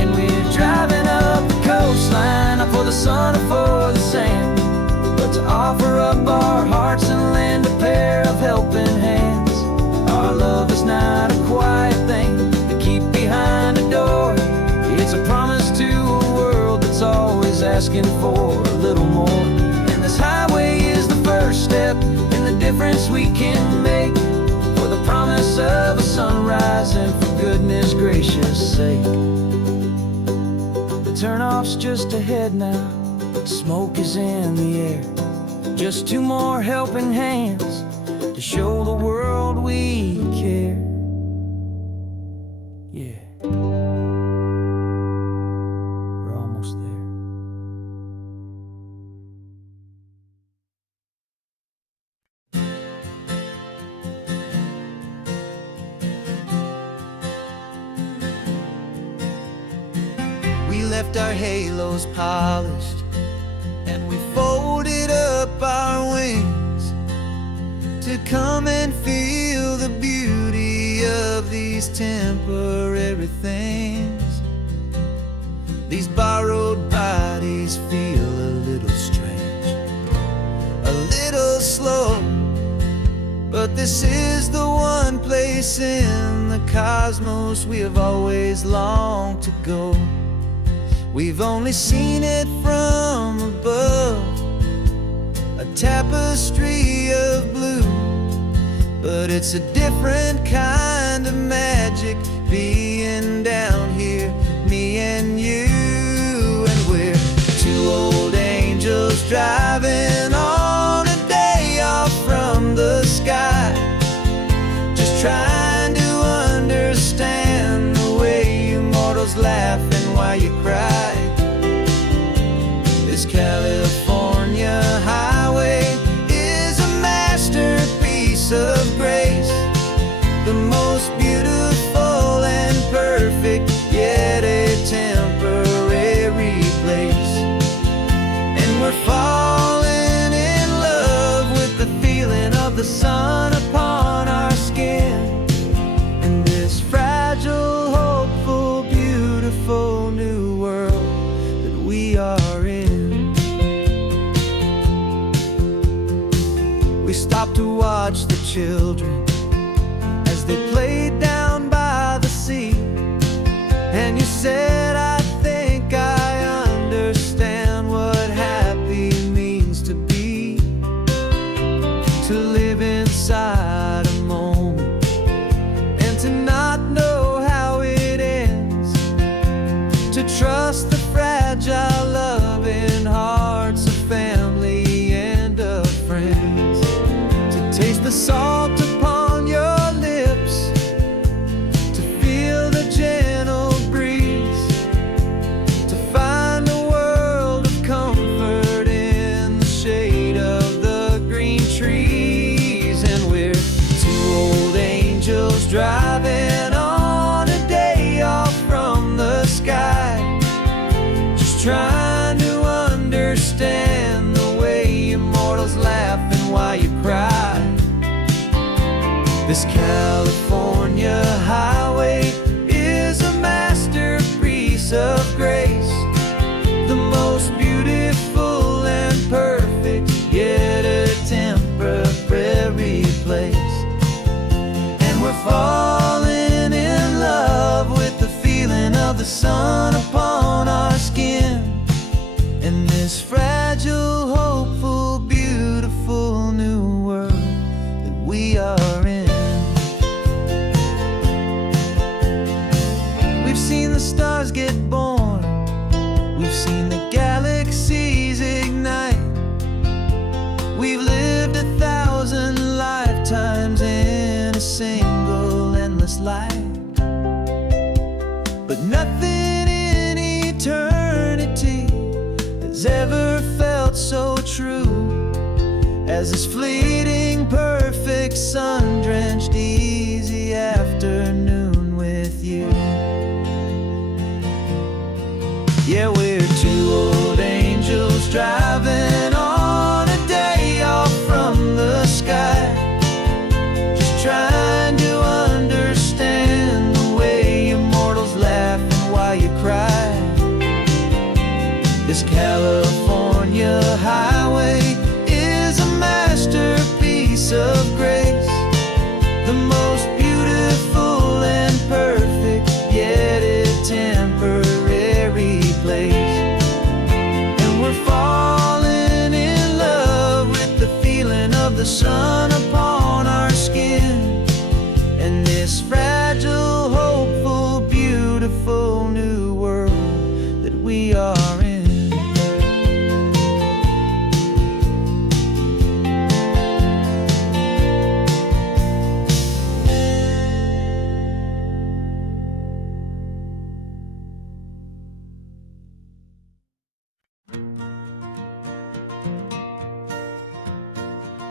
And we're driving up the coastline, not for the sun or for the sand, but to offer up our hearts and lend a pair of helping hands. Our love is not a quiet thing to keep behind a door. It's a promise to a world that's always asking for a little more. And this highway is the first step in the difference we can make, for the promise of a sunrise and for goodness gracious sake. The turnoff's just ahead now, smoke is in the air. Just two more helping hands to show the world we care. Yeah, we're almost there. We left our halos polished, and we folded up our wings to come and feel the beauty of these temporary things. These borrowed bodies feel a little strange, a little slow, but this is the one place in the cosmos we have always longed to go. We've only seen it from above, a tapestry of blue, but it's a different kind of magic being down here, me and you. And we're two old angels driving on a day off from the sky, just trying to understand the way you mortals laugh and why you cry. This California highway is a masterpiece of grace, the most beautiful and perfect, yet a temporary place. And we're falling in love with the feeling of the sun upon our skin, in this fragile, hopeful, beautiful new world that we are in. We stopped to watch the children as they played down by the sea, and you said, I think I understand what happy means to be, to live inside a moment and to not know how it ends, to trust the fragile loving hearts of family and of friends, to taste the salt upon your lips, to feel the gentle breeze, to find a world of comfort in the shade of the green trees. And we're two old angels driving on a day off from the sky, just trying to understand the way immortals laugh and why you cry. This California highway is a masterpiece of grace, the most beautiful and perfect, yet a temporary place. And we're falling in love with the feeling of the sun upon our skin, in this fragile, hopeful, beautiful new world that we are in. We've seen the stars get born, we've seen the galaxies ignite, we've lived 1,000 lifetimes in a single endless life, but nothing in eternity has ever felt so true as this fleeting, perfect, sun-drenched, easy afternoon with you. Yeah, we're two old angels driving on a day off from the sky, just trying to understand the way immortals laugh and why you cry. This California highway is a masterpiece of grace, the most beautiful and perfect, yet a temporary place. And we're falling in love with the feeling of the sun upon our skin, and this fragile, hopeful, beautiful new world that we are in.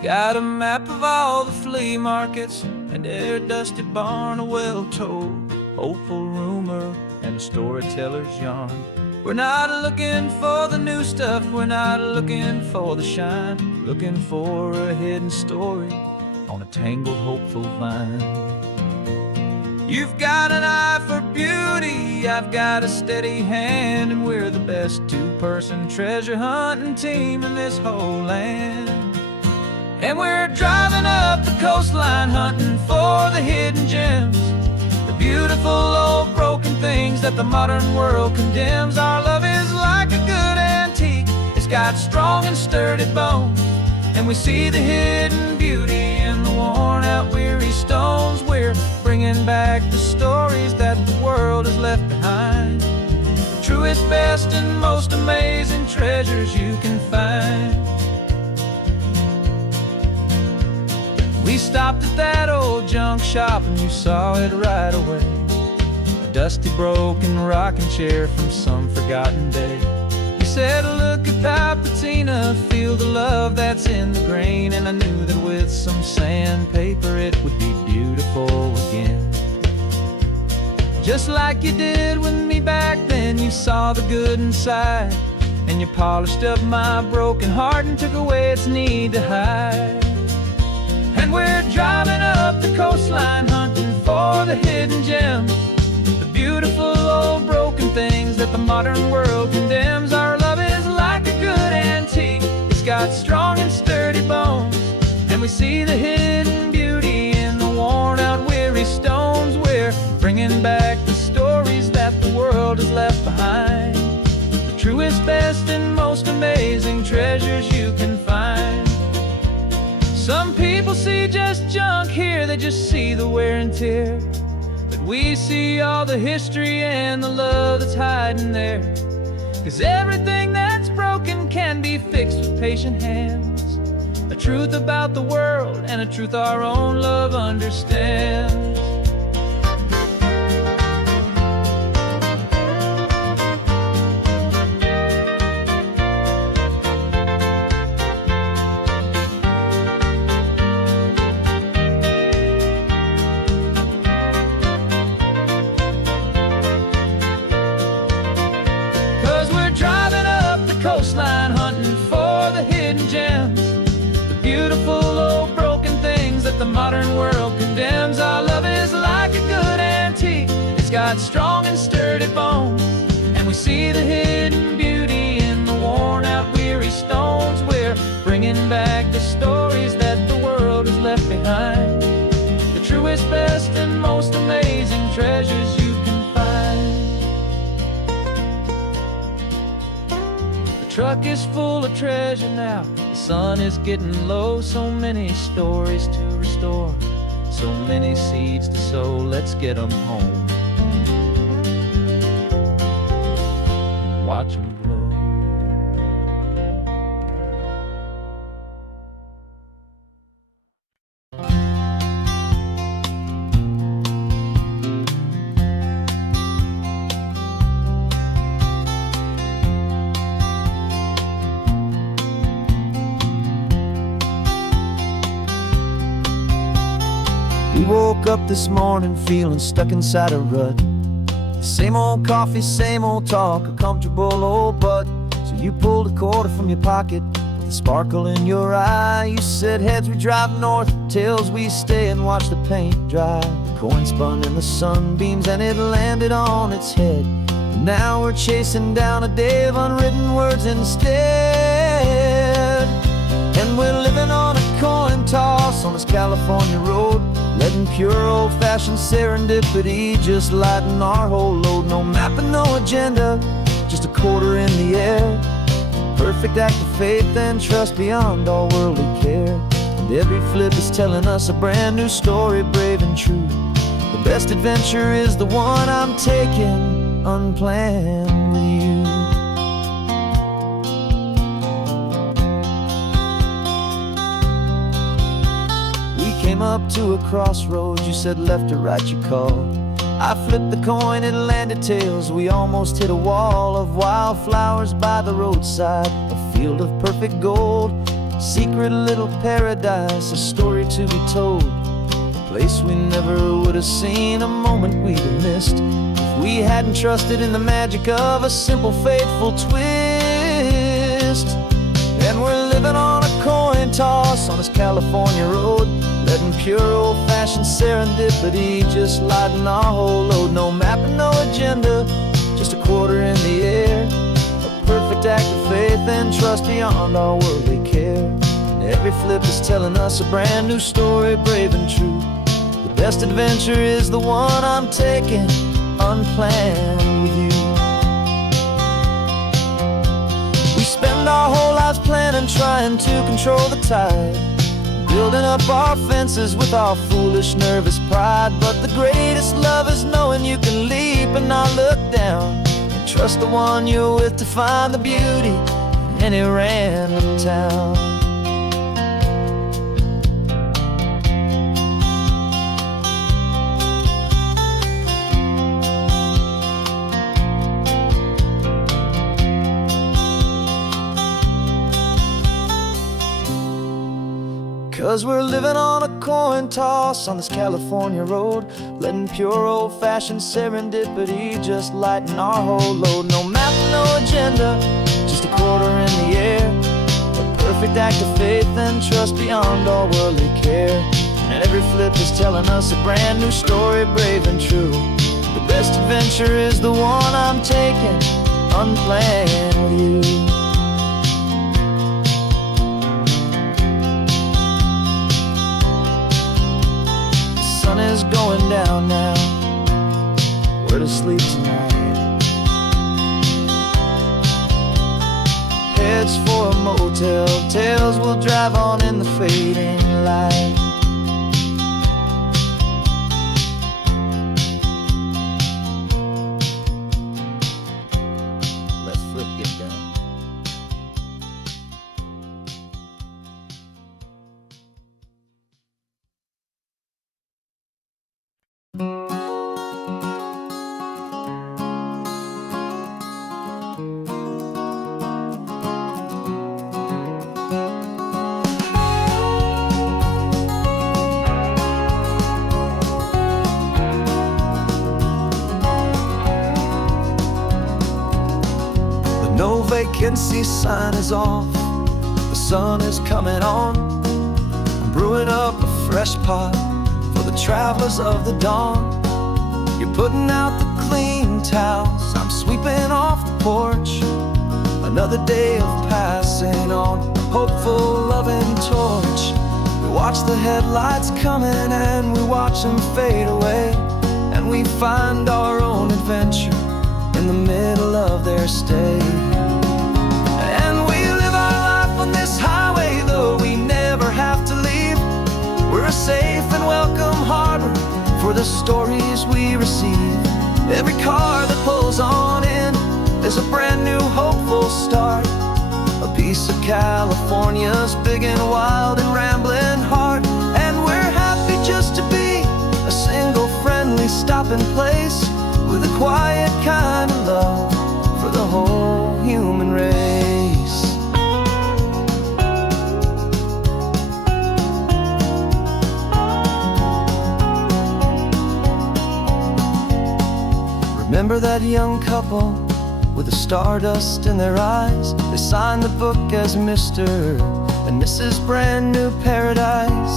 Got a map of all the flea markets and every dusty barn, a well-told, hopeful rumor and a storyteller's yarn. We're not looking for the new stuff, we're not looking for the shine, looking for a hidden story on a tangled, hopeful vine. You've got an eye for beauty, I've got a steady hand, and we're the best two-person treasure hunting team in this whole land. And we're driving up the coastline hunting for the hidden gems, the beautiful old broken things that the modern world condemns. Our love is like a good antique, it's got strong and sturdy bones, and we see the hidden beauty in the worn out weary stones. We're bringing back the stories that the world has left behind, the truest, best, and most amazing treasures you can find. We stopped at that old junk shop and you saw it right away, a dusty, broken rocking chair from some forgotten day. You said, look at that patina, feel the love that's in the grain, and I knew that with some sandpaper it would be beautiful again. Just like you did with me back then, you saw the good inside, and you polished up my broken heart and took away its need to hide. And we're driving up the coastline hunting for the hidden gems, the beautiful old broken things that the modern world condemns. Our love is like a good antique, it's got strong and sturdy bones, and we see the hidden beauty in the worn out weary stones. We're bringing back the stories that the world has left behind, the truest, best, and most amazing treasures you can find. Some people see just junk here, they just see the wear and tear, but we see all the history and the love that's hiding there. 'Cause everything that's broken can be fixed with patient hands, a truth about the world and a truth our own love understands. 'Cause we're driving up the coastline hunting for the hidden gems, the beautiful old broken things that the modern world condemns. Our love is like a good antique, it's got strong and sturdy bones, and we see the hidden beauty in the worn out weary stones. We're bringing back the stories that the world has left behind, the truest, best, and most amazing treasures you can find. The truck is full of treasure now, the sun is getting low, so many stories to restore, so many seeds to sow. Let's get them home, watch them grow. We woke up this morning feeling stuck inside a rut. Same old coffee, same old talk, a comfortable old butt. So you pulled a quarter from your pocket with a sparkle in your eye. You said, heads we drive north, tails we stay and watch the paint dry. The coin spun in the sunbeams and it landed on its head. And now we're chasing down a day of unwritten words instead. And we're living on a coin toss on this California road, letting pure old-fashioned serendipity just lighten our whole load. No map and no agenda, just a quarter in the air. Perfect act of faith and trust beyond all worldly care. And every flip is telling us a brand new story, brave and true. The best adventure is the one I'm taking unplanned with you. Came up to a crossroads, you said left or right you called. I flipped the coin, it landed tails. We almost hit a wall of wildflowers by the roadside, a field of perfect gold. secret little paradise, a story to be told, a place we never would have seen, a moment we'd have missed if we hadn't trusted in the magic of a simple, faithful twist. And we're living on a coin toss on this California road, letting pure old-fashioned serendipity just lighten our whole load. No map and no agenda, just a quarter in the air, a perfect act of faith and trust beyond our worldly care. And every flip is telling us a brand new story, brave and true. The best adventure is the one I'm taking, unplanned with you. We spend our whole lives planning, trying to control the tide, building up our fences with our foolish, nervous pride. But the greatest love is knowing you can leap and not look down, and trust the one you're with to find the beauty in any random town. 'Cause we're living on a coin toss on this California road, letting pure old-fashioned serendipity just lighten our whole load. No map, no agenda, just a quarter in the air, a perfect act of faith and trust beyond all worldly care. And every flip is telling us a brand new story, brave and true. The best adventure is the one I'm taking, unplanned with you. The sun is going down now, we're to sleep tonight. Heads for a motel, tails will drive on in the fading light. Let's flip get down. No vacancy sign is off, the sun is coming on. I'm brewing up a fresh pot for the travelers of the dawn. You're putting out the clean towels, I'm sweeping off the porch. Another day of passing on, a hopeful, loving torch. We watch the headlights coming and we watch them fade away, and we find our own adventure in the middle of their stay. And we live our life on this highway, though we never have to leave. We're a safe and welcome harbor for the stories we receive. Every car that pulls on in is a brand new hopeful start, a piece of California's big and wild and rambling heart. And we're happy just to be a single friendly stopping place, with a quiet kind of love for the whole human race. Remember that young couple with the stardust in their eyes? They signed the book as Mr. and Mrs. Brand New Paradise.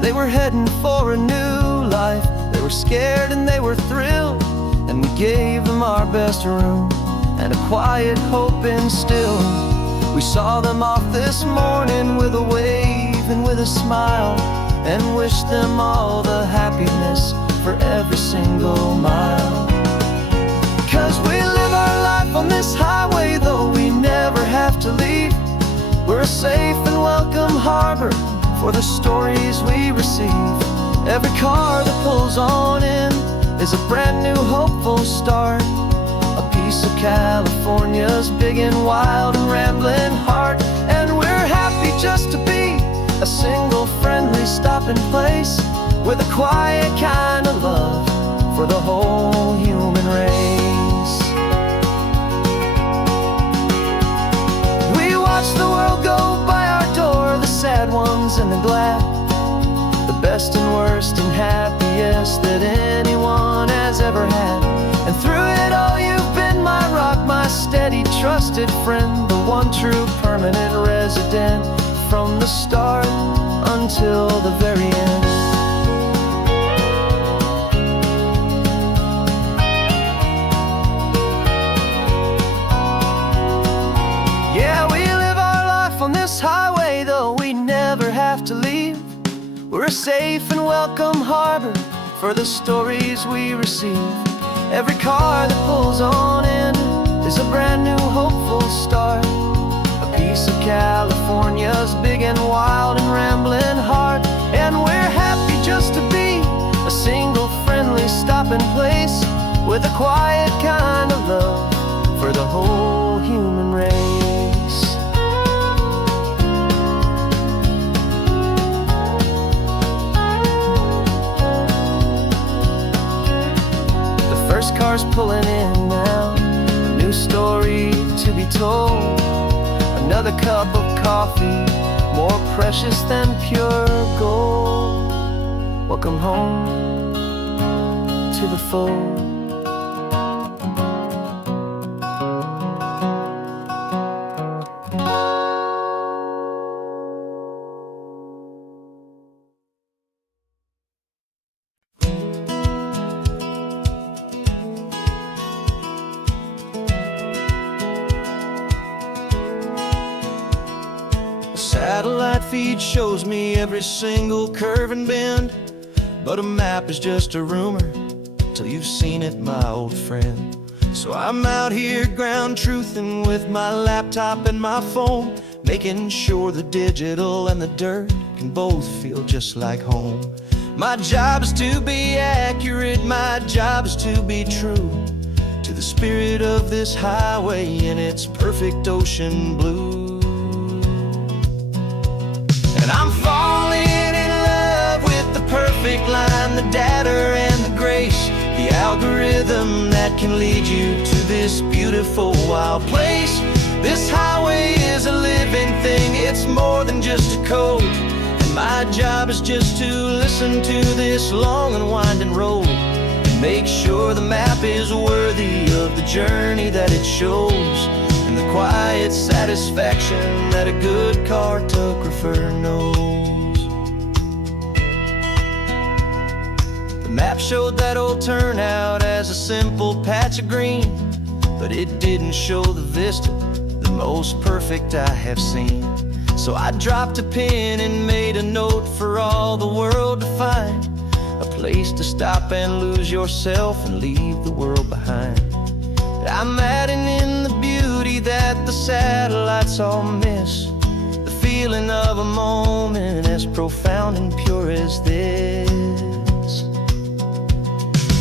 They were heading for a new life. They were scared and they were thrilled, and we gave them our best room and a quiet hope instilled. We saw them off this morning with a wave and with a smile, and wished them all the happiness for every single mile. 'Cause we live our life on this highway, though we never have to leave. We're a safe and welcome harbor for the stories we receive. Every car that pulls on in is a brand new hopeful start, a piece of California's big and wild and rambling heart. And we're happy just to be a single friendly stopping place, with a quiet kind of love for the whole human race. We watch the world go by our door, wins and the glad, the best and worst and happiest that anyone has ever had. And through it all you've been my rock, my steady, trusted friend, the one true permanent resident, from the start until the very end. Yeah, we live our life on this highway, though we never have to leave. We're a safe and welcome harbor for the stories we receive. Every car that pulls on in is a brand new hopeful start, a piece of California's big and wild and rambling heart. And we're happy just to be a single friendly stopping place, with a quiet kind of love for the whole human race. First car's pulling in now, a new story to be told. Another cup of coffee, more precious than pure gold. Welcome home to the fold. Satellite feed shows me every single curve and bend, but a map is just a rumor till you've seen it, my old friend. So I'm out here ground truthing with my laptop and my phone, making sure the digital and the dirt can both feel just like home. My job is to be accurate, my job is to be true to the spirit of this highway in its perfect ocean blue. And I'm falling in love with the perfect line, the data and the grace, the algorithm that can lead you to this beautiful wild place. This highway is a living thing, it's more than just a code. And my job is just to listen to this long and winding road, and make sure the map is worthy of the journey that it shows, and the quiet satisfaction that a good cartographer knows. The map showed that old turnout as a simple patch of green, but it didn't show the vista, the most perfect I have seen. So I dropped a pin and made a note for all the world to find, a place to stop and lose yourself and leave the world behind. I'm adding in the beauty that the satellites all miss, the feeling of a moment as profound and pure as this.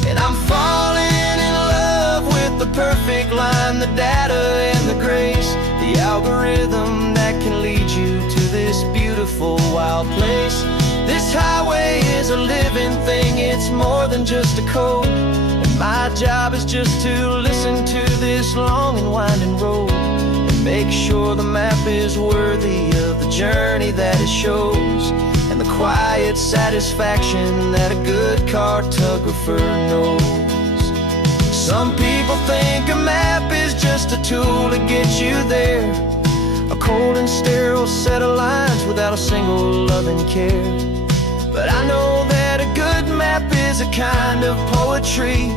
And I'm falling in love with the perfect line, the data and the grace, the algorithm that can lead you to this beautiful wild place. This highway is a living thing, it's more than just a code. My job is just to listen to this long and winding road, and make sure the map is worthy of the journey that it shows, and the quiet satisfaction that a good cartographer knows. Some people think a map is just a tool to get you there, a cold and sterile set of lines without a single loving care. But I know that a good map is a kind of poetry,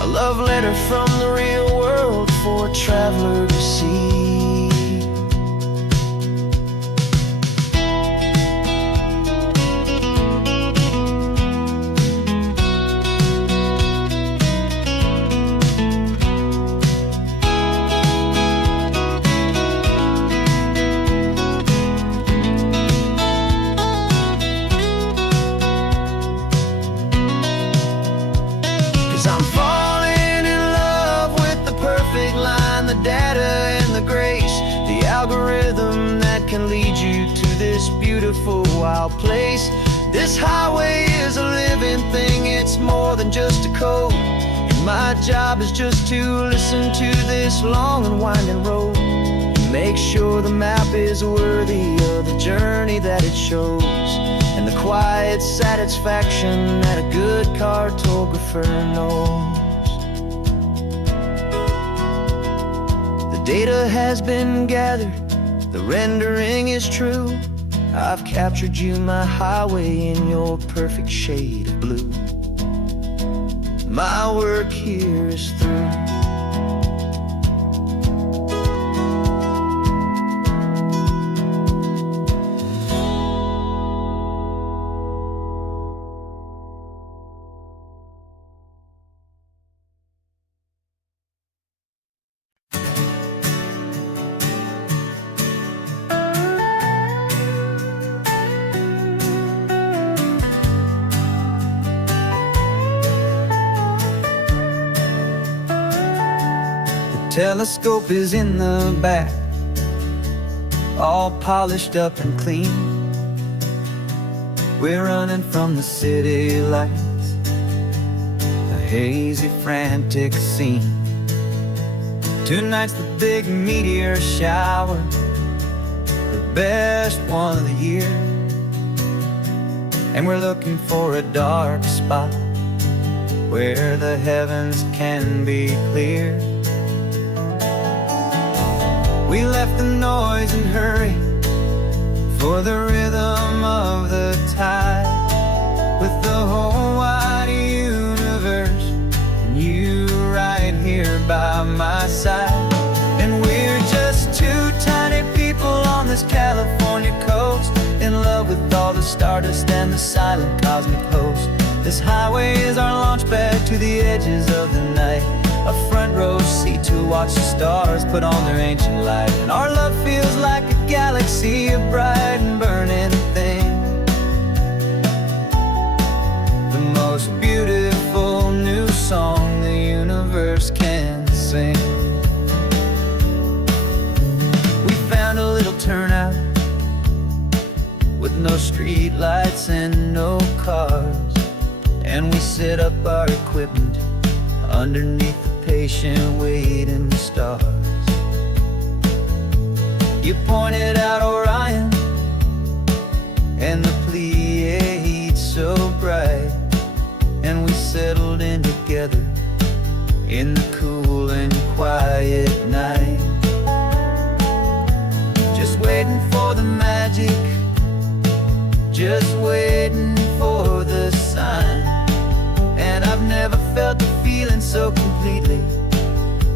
a love letter from the real world for a traveler to see. Can lead you to this beautiful wild place. This highway is a living thing, it's more than just a code. And my job is just to listen to this long and winding road, make sure the map is worthy of the journey that it shows, and the quiet satisfaction that a good cartographer knows. The data has been gathered, the rendering is true. I've captured you, my highway, in your perfect shade of blue. My work here is through. Telescope is in the back, all polished up and clean. We're running from the city lights, a hazy, frantic scene. Tonight's the big meteor shower, the best one of the year. And we're looking for a dark spot where the heavens can be clear. We left the noise and hurry for the rhythm of the tide, with the whole wide universe and you right here by my side. And we're just two tiny people on this California coast, in love with all the stardust and the silent cosmic host. This highway is our launch pad to the edges of the night, a front row seat to watch the stars put on their ancient light. And our love feels like a galaxy, a bright and burning thing, the most beautiful new song the universe can sing. We found a little turnout with no street lights and no cars, and we set up our equipment underneath the patient waiting stars. You pointed out Orion and the Pleiades so bright, and we settled in together in the cool and quiet night, just waiting for the magic, just waiting for the sign. And I've never felt the feeling so completely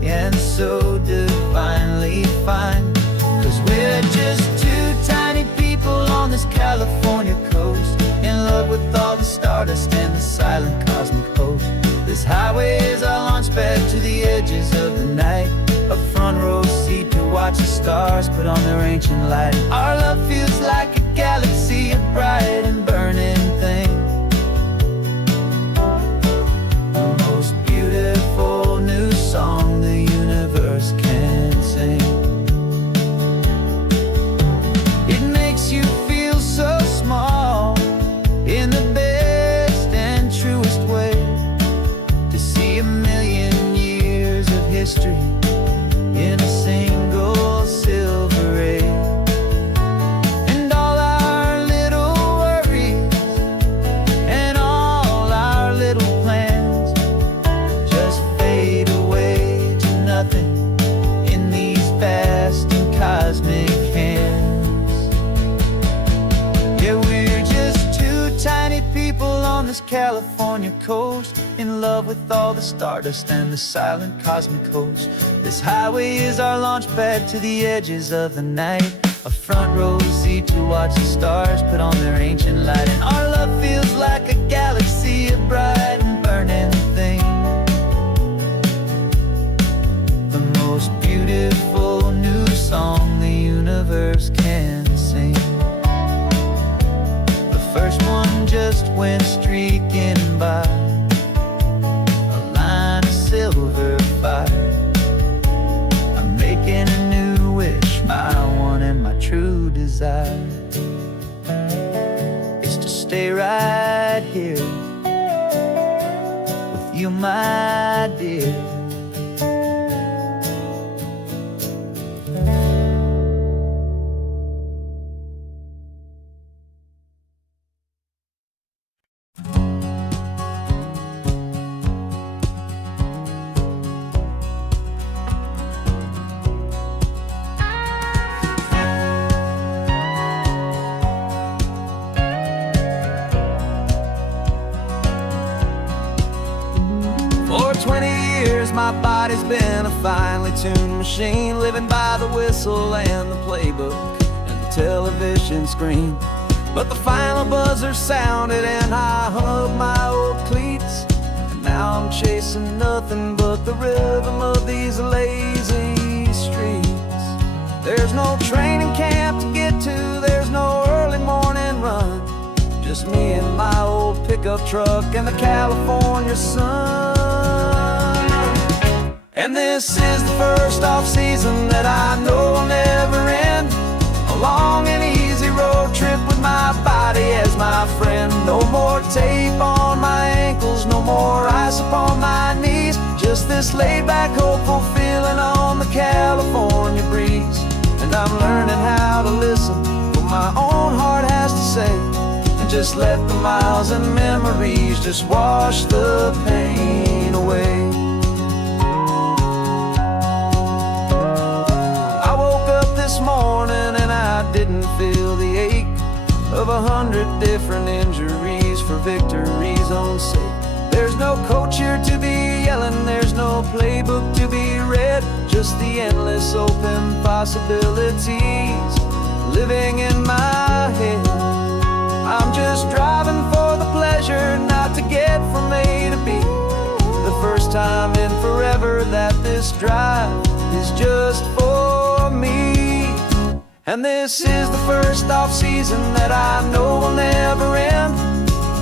and so divinely fine, 'cause we're just two tiny people on this California coast, in love with all the stardust and the silent cosmic host. This highway is our launch pad to the edges of the night, a front row seat to watch the stars put on their ancient light. Our love feels like a galaxy, a bright and burning thing, beautiful new song the universe can sing. It makes you feel so small in the best and truest way, to see a million years of history in a single silver ray. And all our little worries and all our little plans just fade away to nothing in these vast and cosmic hands. Yeah, we're just two tiny people on this California coast, in love with all the stardust and the silent cosmic host. This highway is our launch pad to the edges of the night, a front row seat to watch the stars put on their ancient light. And our love feels like a galaxy, a bright and burning thing, the most beautiful new song the universe can sing. The first one just went streaking by, a line of silver fire. I'm making a new wish, my one and my true desire is to stay right here with you, my dear. my body's been a finely tuned machine, living by the whistle and the playbook and the television screen. But the final buzzer sounded and I hung up my old cleats, and now I'm chasing nothing but the rhythm of these lazy streets. There's no training camp to get to, there's no early morning run, just me and my old pickup truck and the California sun. And this is the first off-season that I know will never end, a long and easy road trip with my body as my friend. No more tape on my ankles, no more ice upon my knees, just this laid-back, hopeful feeling on the California breeze. And I'm learning how to listen what my own heart has to say, and just let the miles and memories just wash the pain away. I woke up this morning and I didn't feel the ache of 100 different injuries for victory's own sake. There's no coach here to be yelling, there's no playbook to be read, just the endless open possibilities living in my head. I'm just driving for the pleasure, not to get from A to B. The first time in forever that this drive is just for me. And this is the first off-season that I know will never end,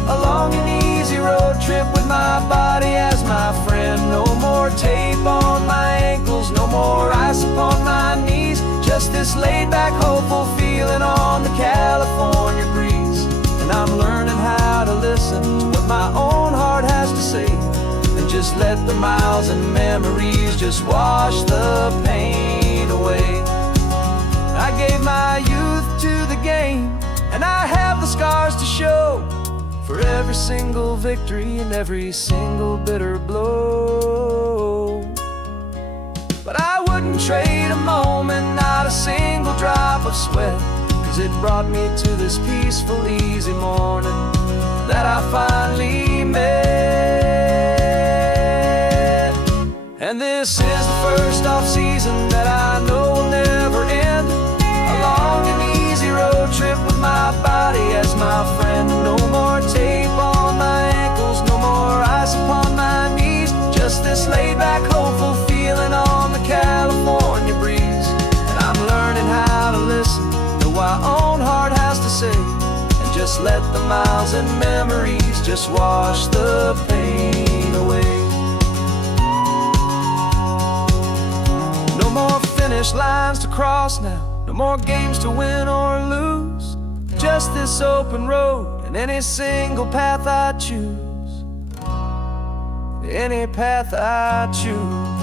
a long and easy road trip with my body as my friend. No more tape on my ankles, no more ice upon my knees, just this laid-back, hopeful feeling on the California breeze. And I'm learning how to listen to what my own heart has to say, and just let the miles and memories just wash the pain away. I gave my youth to the game, and I have the scars to show for every single victory and every single bitter blow. But I wouldn't trade a moment, not a single drop of sweat, 'cause it brought me to this peaceful, easy morning that I finally met. And this is the first off-season that I know will never end, a long and easy road trip with my body as my friend. No more tape on my ankles, no more ice upon my knees, just this laid-back, hopeful feeling on the California breeze. And I'm learning how to listen to what my own heart has to say, and just let the miles and memories just wash the pain away. No more finish lines to cross now, no more games to win or lose, just this open road and any single path I choose, any path I choose.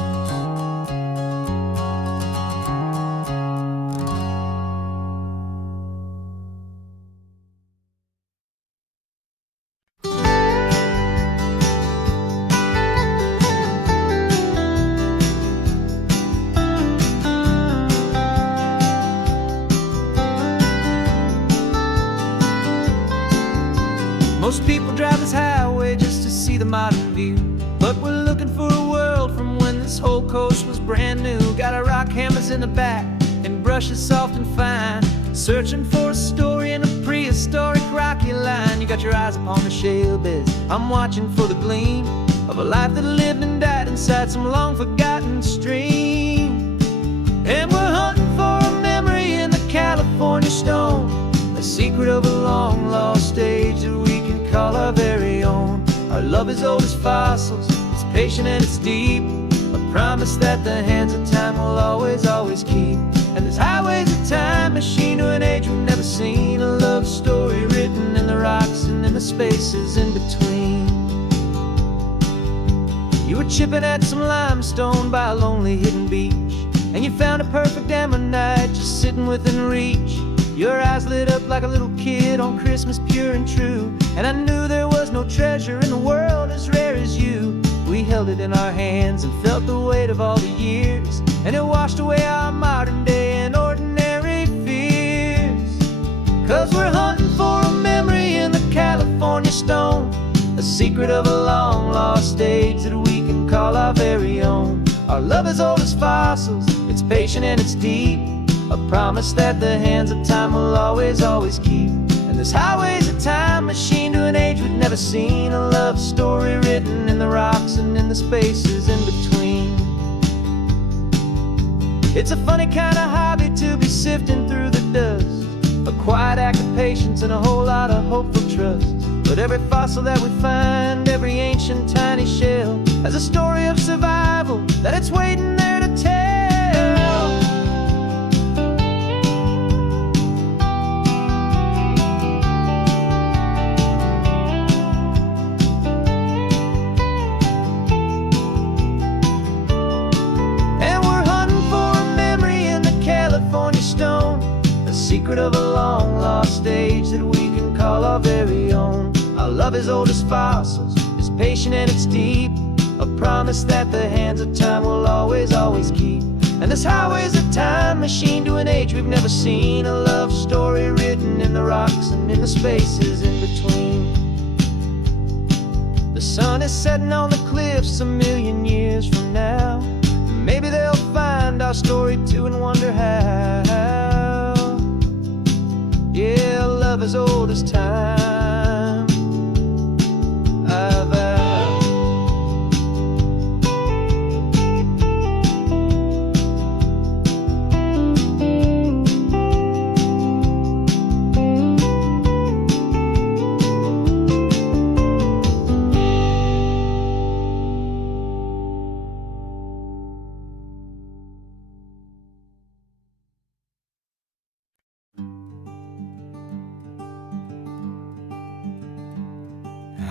Most people drive this highway just to see the modern view, but we're looking for a world from when this whole coast was brand new. Got our rock hammers in the back and brushes soft and fine, searching for a story in a prehistoric rocky line. You got your eyes upon the shale beds, I'm watching for the gleam of a life that lived and died inside some long forgotten stream. And we're hunting for a memory in the California stone, a secret of a long lost age that we can call our very own. Our love is old as fossils, it's patient and it's deep, a promise that the hands of time will always, always keep. And this highway's a time machine to an age we've never seen, a love story written in the rocks and in the spaces in between. You were chipping at some limestone by a lonely hidden beach, and you found a perfect ammonite just sitting within reach. Your eyes lit up like a little kid on Christmas, pure and true, and I knew there was no treasure in the world as rare as you. We held it in our hands and felt the weight of all the years, and it washed away our modern day and ordinary fears. 'Cause we're hunting for a California stone, a secret of a long lost age that we can call our very own. Our love is old as fossils, it's patient and it's deep, a promise that the hands of time will always, always keep. And this highway's a time machine to an age we've never seen, a love story written in the rocks and in the spaces in between. It's a funny kind of hobby to be sifting through the dust, a quiet act of patience and a whole lot of hopeful trust. But every fossil that we find, every ancient tiny shell, has a story of survival that it's waiting there to tell. And we're hunting for a memory in the California stone, the secret of a long lost age that we can call our very own. Our love is old as fossils, it's patient and it's deep, a promise that the hands of time will always, always keep. And this highway's a time machine to an age we've never seen, a love story written in the rocks and in the spaces in between. The sun is setting on the cliffs a million years from now. Maybe they'll find our story too and wonder how. Yeah, love is old as time.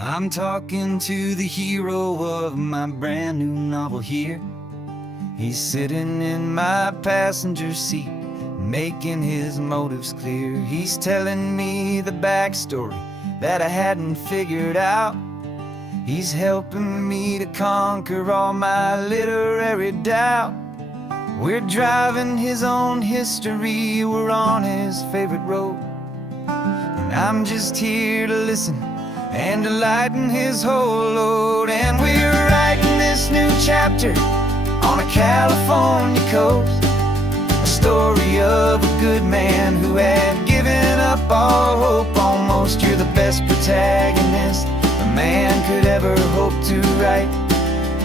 I'm talking to the hero of my brand new novel here. He's sitting in my passenger seat, making his motives clear. He's telling me the backstory that I hadn't figured out. He's helping me to conquer all my literary doubt. We're driving his own history, we're on his favorite road, and I'm just here to listen and to lighten his whole load. And we're writing this new chapter on a California coast, a story of a good man who had given up all hope almost. You're the best protagonist a man could ever hope to write.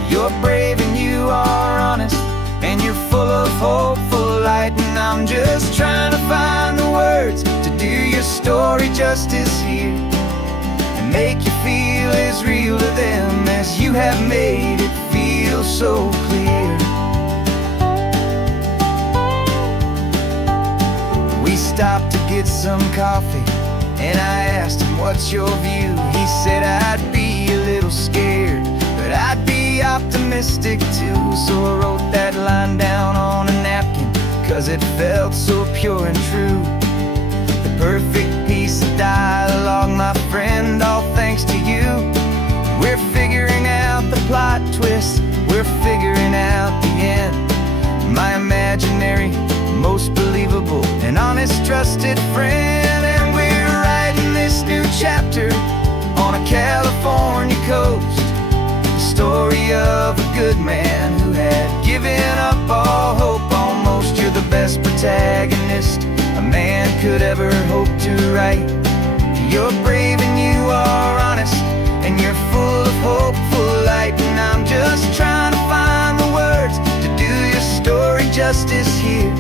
You're brave and you are honest, and you're full of hopeful light. And I'm just trying to find the words to do your story justice here, make you feel as real to them as you have made it feel so clear. We stopped to get some coffee, and I asked him, what's your view? He said, I'd be a little scared, but I'd be optimistic too. So I wrote that line down on a napkin, 'cause it felt so pure and true. The perfect piece of dialogue, my friend, all thanks to you. We're figuring out the plot twist, we're figuring out the end. My imaginary, most believable and honest trusted friend. And we're writing this new chapter on a California coast, the story of a good man who had given up all hope almost. You're the best protagonist a man could ever hope to write. You're brave and you are honest, and you're full of hopeful light. And I'm just trying to find the words to do your story justice here,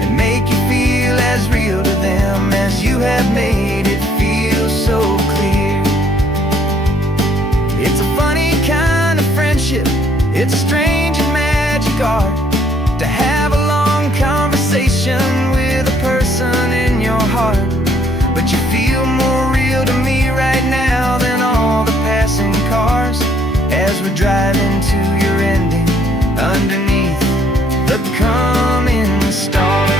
and make you feel as real to them as you have made it feel so clear. It's a funny kind of friendship, it's a strange and magic art to have a long conversation with a person in your heart. But you feel more real to me right now than all the passing cars, as we're driving to your ending underneath the coming stars.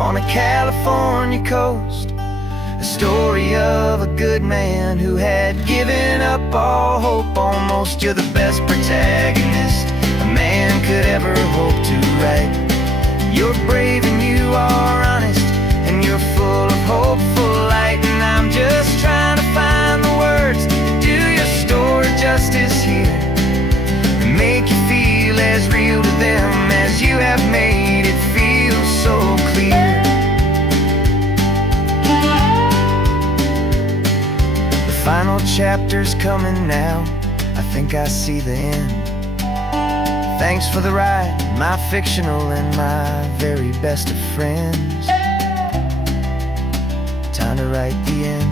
on a California coast. A story of a good man who had given up all hope almost. You're the best protagonist a man could ever hope to write. You're brave and you are honest, and you're full of hopeful light. And I'm just trying to find the words to do your story justice here, and make you feel as real to them as you have made it feel so clear. The final chapter's coming now, I think I see the end. Thanks for the ride, my fictional and my very best of friends. Time to write the end.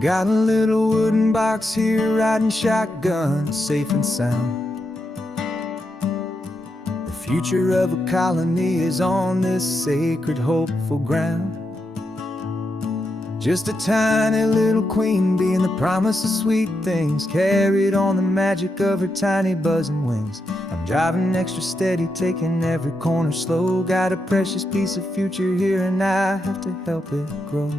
Got a little wooden box here, riding shotgun, safe and sound. The future of a colony is on this sacred, hopeful ground. Just a tiny little queen bee and the promise of sweet things, carried on the magic of her tiny buzzing wings. I'm driving extra steady, taking every corner slow. Got a precious piece of future here and I have to help it grow.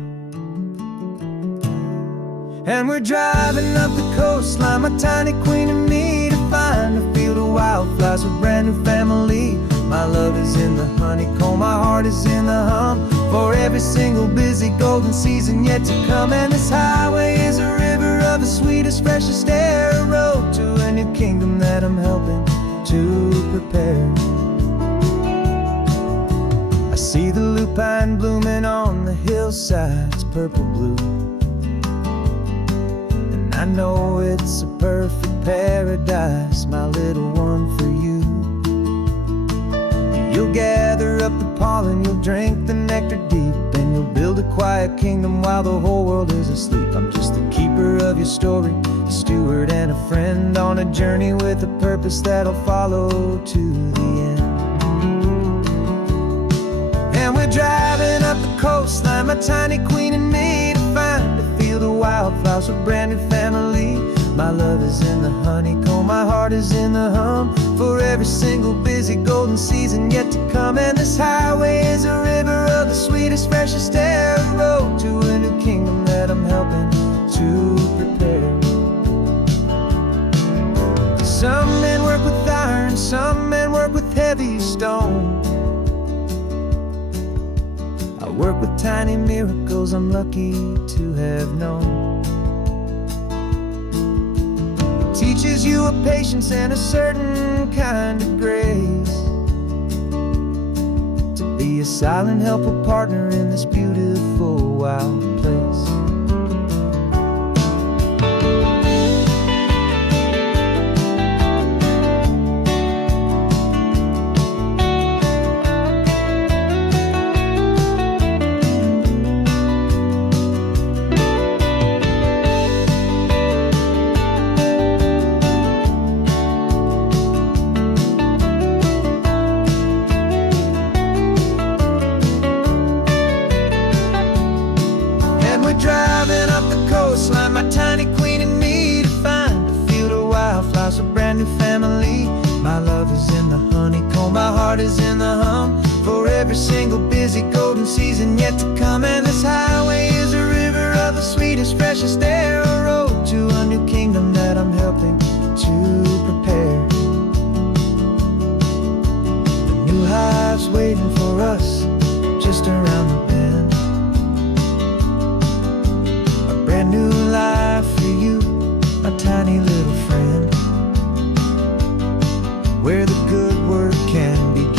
And we're driving up the coastline, my tiny queen and me, to find a field of wildflowers with brand new family. My love is in the honeycomb, my heart is in the hum, for every single busy golden season yet to come. And this highway is a river of the sweetest, freshest air, a road to a new kingdom that I'm helping to prepare. I see the lupine blooming on the hillsides, purple blue. I know it's a perfect paradise, my little one, for you. You'll gather up the pollen, you'll drink the nectar deep, and you'll build a quiet kingdom while the whole world is asleep. I'm just the keeper of your story, a steward and a friend, on a journey with a purpose that'll follow to the end. And we're driving up the coastline, my tiny queen and me, to find a field of wildflowers with brand new family. My love is in the honeycomb, my heart is in the hum, for every single busy golden season yet to come. And this highway is a river of the sweetest, freshest air, a road to a new kingdom that I'm helping to prepare. Some men work with iron, some men work with heavy stone. I work with tiny miracles I'm lucky to have known. Teaches you a patience and a certain kind of grace, to be a silent, helpful partner in this beautiful, wild place. Driving up the coastline, my tiny queen and me, to find a field of wildflowers, a brand new family. My love is in the honeycomb, my heart is in the hum, for every single busy golden season yet to come. And this highway is a river of the sweetest, freshest air, a road to a new kingdom that I'm helping to prepare. The new hive's waiting for us just around the bend. Brand new life for you, my tiny little friend, where the good work can begin.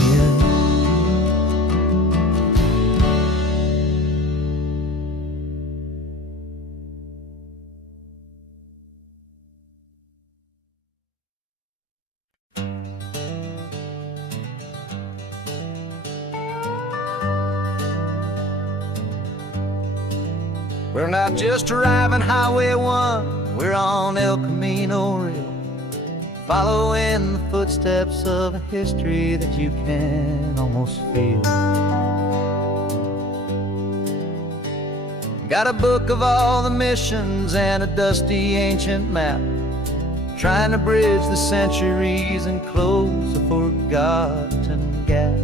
We're not just driving Highway 1, we're on El Camino Real, following the footsteps of a history that you can almost feel. Got a book of all the missions and a dusty ancient map, trying to bridge the centuries and close a forgotten gap.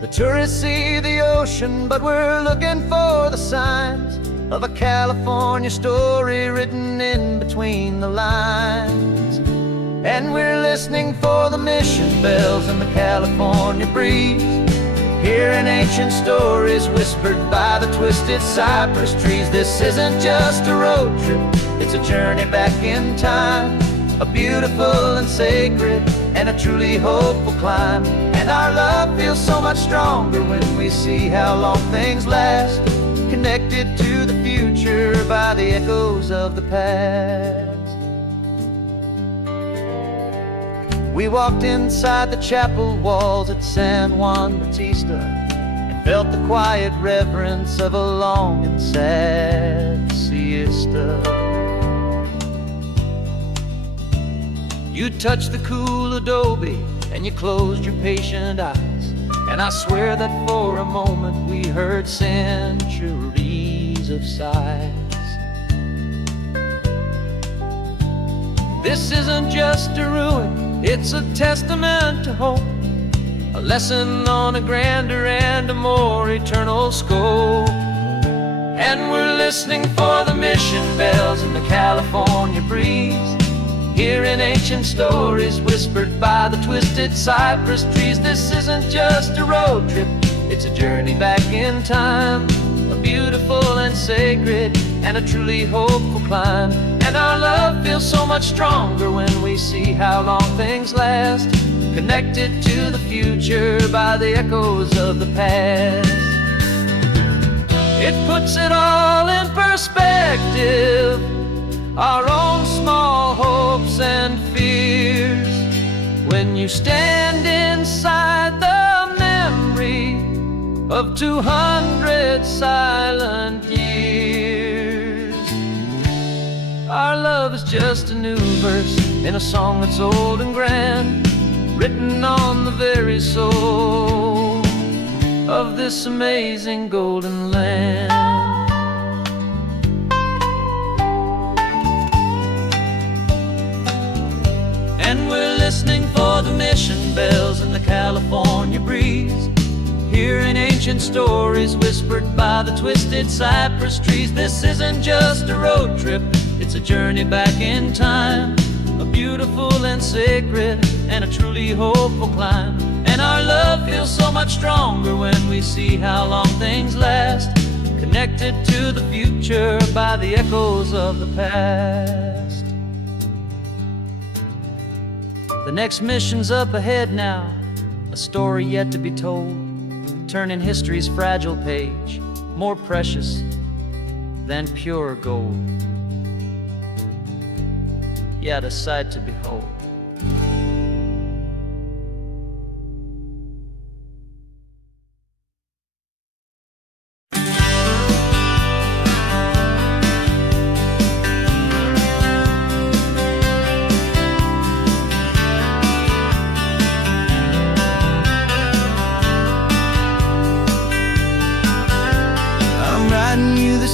The tourists see the ocean, but we're looking for the signs of a California story written in between the lines. And we're listening for the mission bells and the California breeze, hearing ancient stories whispered by the twisted cypress trees. This isn't just a road trip, it's a journey back in time, a beautiful and sacred and a truly hopeful climb. And our love feels so much stronger when we see how long things last, connected to the future by the echoes of the past. We walked inside the chapel walls at San Juan Bautista and felt the quiet reverence of a long and sad siesta. You touched the cool adobe and you closed your patient eyes, and I swear that for a moment we heard centuries of sighs. This isn't just a ruin, it's a testament to hope, a lesson on a grander and a more eternal scope. And we're listening for the mission bells in the California breeze, hearing ancient stories whispered by the twisted cypress trees. This isn't just a road trip, it's a journey back in time, a beautiful and sacred and a truly hopeful climb. And our love feels so much stronger when we see how long things last, connected to the future by the echoes of the past. It puts it all in perspective, our own small hopes and fears, when you stand inside the memory of 200 silent years. Our love is just a new verse in a song that's old and grand, written on the very soul of this amazing golden land. And we're listening for the mission bells in the California breeze, hearing ancient stories whispered by the twisted cypress trees. This isn't just a road trip, it's a journey back in time, a beautiful and sacred and a truly hopeful climb. And our love feels so much stronger when we see how long things last, connected to the future by the echoes of the past. The next mission's up ahead now, a story yet to be told, turning history's fragile page more precious than pure gold. Yet a sight to behold.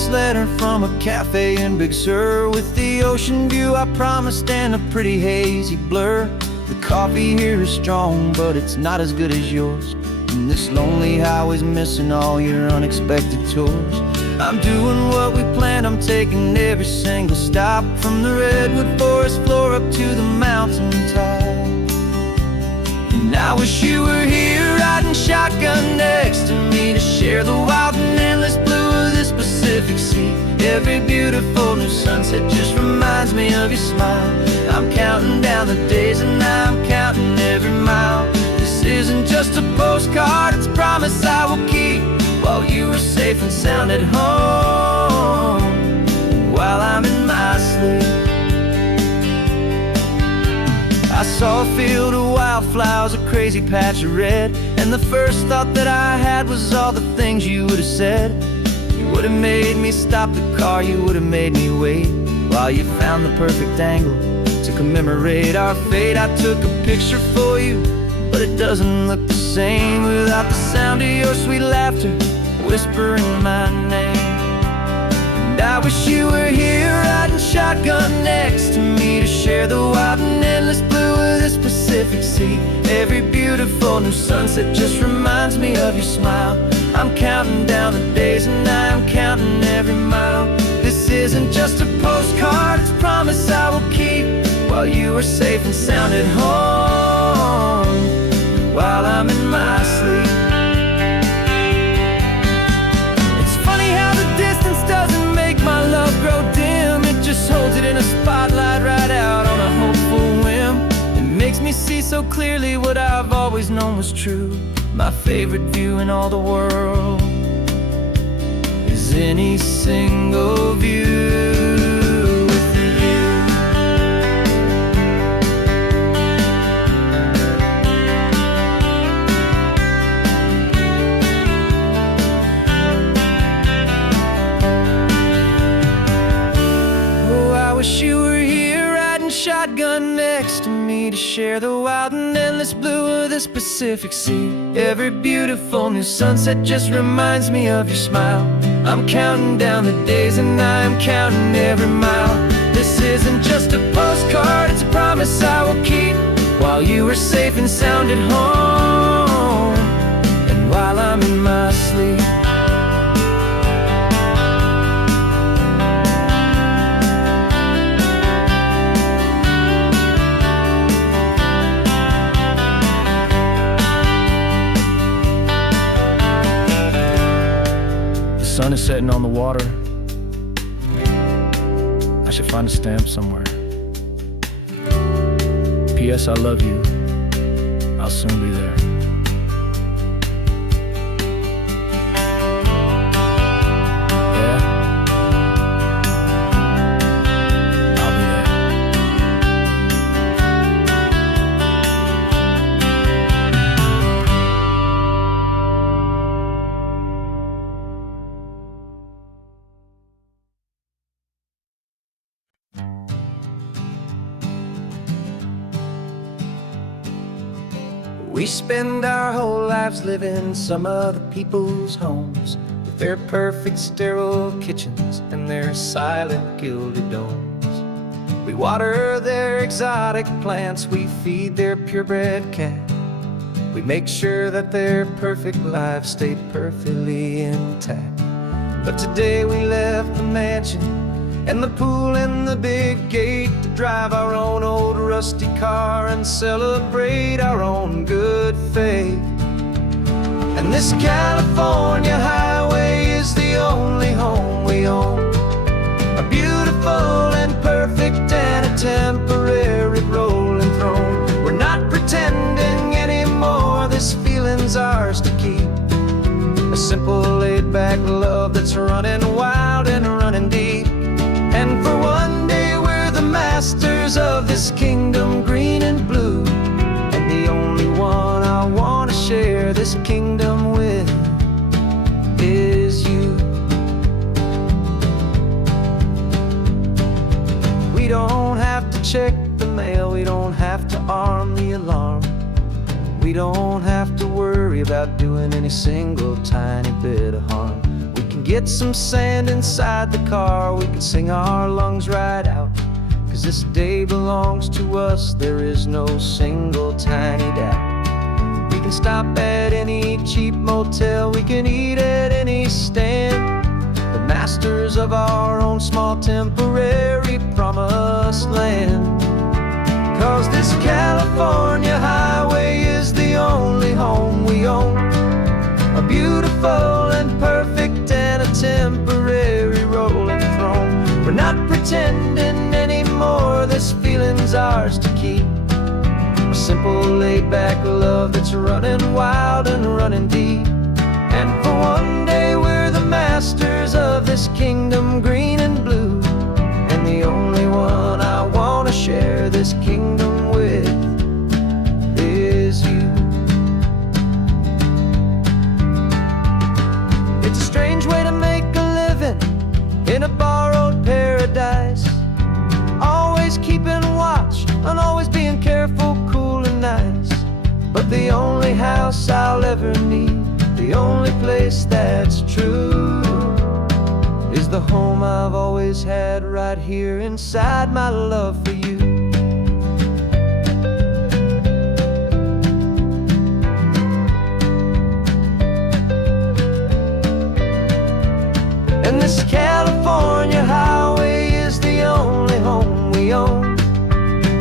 Letter from a cafe in Big Sur, with the ocean view I promised and a pretty hazy blur. The coffee here is strong, but it's not as good as yours, and this lonely highway's missing all your unexpected tours. I'm doing what we planned, I'm taking every single stop, from the redwood forest floor up to the mountain top. And I wish you were here riding shotgun next to me, to share the wild and endless blue of this Pacific Sea. Every beautiful new sunset just reminds me of your smile. I'm counting down the days and I'm counting every mile. This isn't just a postcard, it's a promise I will keep, while you are safe and sound at home, while I'm in my sleep. I saw a field of wildflowers, a crazy patch of red, and the first thought that I had was all the things you would have said. You would have made me stop the car, you would have made me wait, While you found the perfect angle to commemorate our fate, I took a picture for you, but it doesn't look the same without the sound of your sweet laughter whispering my name. And I wish you were here riding shotgun next to me to share the wild and endless blue of this Pacific Sea. Every beautiful new sunset just reminds me of your smile. I'm counting down the days and I am counting every mile. This isn't just a postcard, it's a promise I will keep, while you are safe and sound at home, while I'm in my sleep. It's funny how the distance doesn't make my love grow dim. It just holds it in a spotlight right out on a hopeful whim. It makes me see so clearly what I've always known was true. My favorite view in all the world is any single view with you. Oh, I wish you were here riding shotgun next to me to share the wild and endless blue of this Pacific Sea. Every beautiful new sunset just reminds me of your smile. I'm counting down the days and I am counting every mile. This isn't just a postcard, it's a promise I will keep, while you are safe and sound at home, and while I'm in my sleep. The sun is setting on the water. I should find a stamp somewhere. P.S. I love you. I'll soon be there. Yeah? I'll be there. We spend our whole lives living some other people's homes, with their perfect sterile kitchens and their silent gilded domes. We water their exotic plants, we feed their purebred cat. We make sure that their perfect lives stay perfectly intact. But today we left the mansion and the pool and the big gate to drive our own old rusty car and celebrate our own good faith. And this California highway is the only home we own, a beautiful and perfect and a temporary rolling throne. We're not pretending anymore, this feeling's ours to keep, a simple laid-back love that's running wild and running deep. And for one day we're the masters of this kingdom green and blue, and the only one I want to share this kingdom with is you. We don't have to check the mail, we don't have to arm the alarm, we don't have to worry about doing any single tiny bit of harm. We can get some sand inside the car, we can sing our lungs right out, 'cause this day belongs to us, there is no single tiny doubt. We can stop at any cheap motel, we can eat at any stand, the masters of our own small temporary promised land. 'Cause this California highway is the only home we own, a beautiful and perfect and a temporary rolling throne. We're not pretending anymore, this feeling's ours to keep, a simple laid-back love that's running wild and running deep. And for one day we're the masters of this kingdom green and blue, and the only one I want to share this kingdom with is you. It's a strange way to make a living in a borrowed paradise, house I'll ever need. The only place that's true is the home I've always had right here inside my love for you. And this California highway is the only home we own.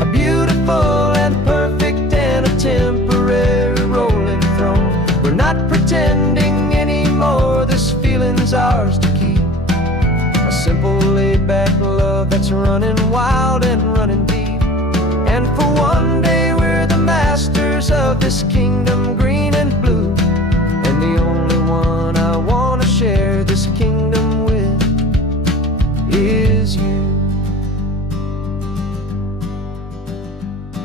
A beautiful and perfect and a temporary rolling throne. We're not pretending anymore, this feeling's ours to keep. A simple laid-back love that's running wild and running deep. And for one day we're the masters of this kingdom green and blue. And the only one I want to share this kingdom with is you.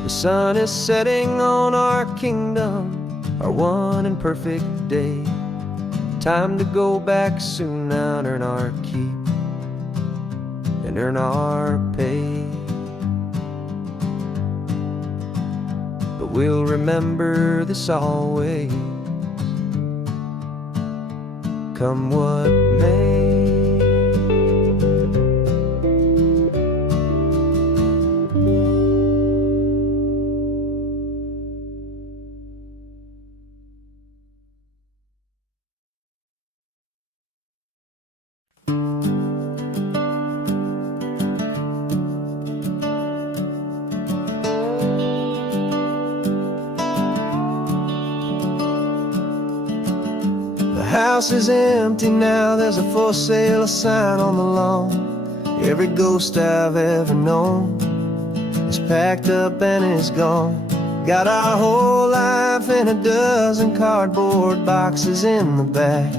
The sun is setting on our kingdom, our one and perfect day. Time to go back soon now and earn our keep and earn our pay. But we'll remember this always, come what may. The house is empty now, there's a for sale sign on the lawn. Every ghost I've ever known is packed up and is gone. Got our whole life in a dozen cardboard boxes in the back.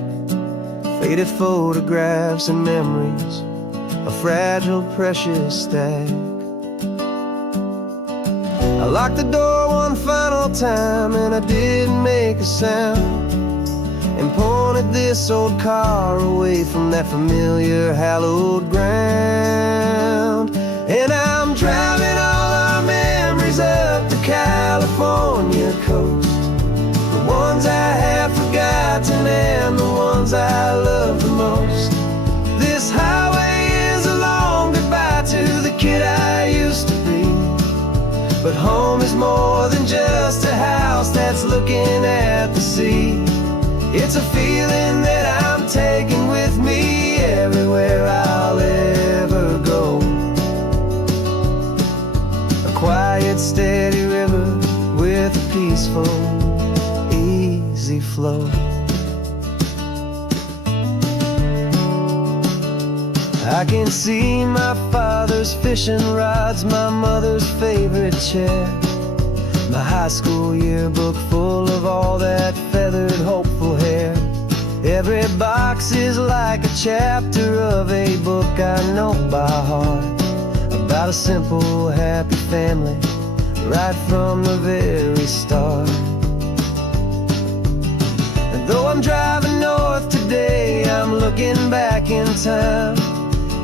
Faded photographs and memories, a fragile, precious stack. I locked the door one final time and I didn't make a sound, and pointed this old car away from that familiar hallowed ground. And I'm driving all our memories up the California coast, the ones I have forgotten and the ones I love the most. This highway is a long goodbye to the kid I used to be. But home is more than just a house that's looking at the sea. It's a feeling that I'm taking with me everywhere I'll ever go. A quiet, steady river with a peaceful, easy flow. I can see my father's fishing rods, my mother's favorite chair, my high school yearbook full of all that feathered, hopeful hair. Every box is like a chapter of a book I know by heart, about a simple, happy family right from the very start. And though I'm driving north today, I'm looking back in time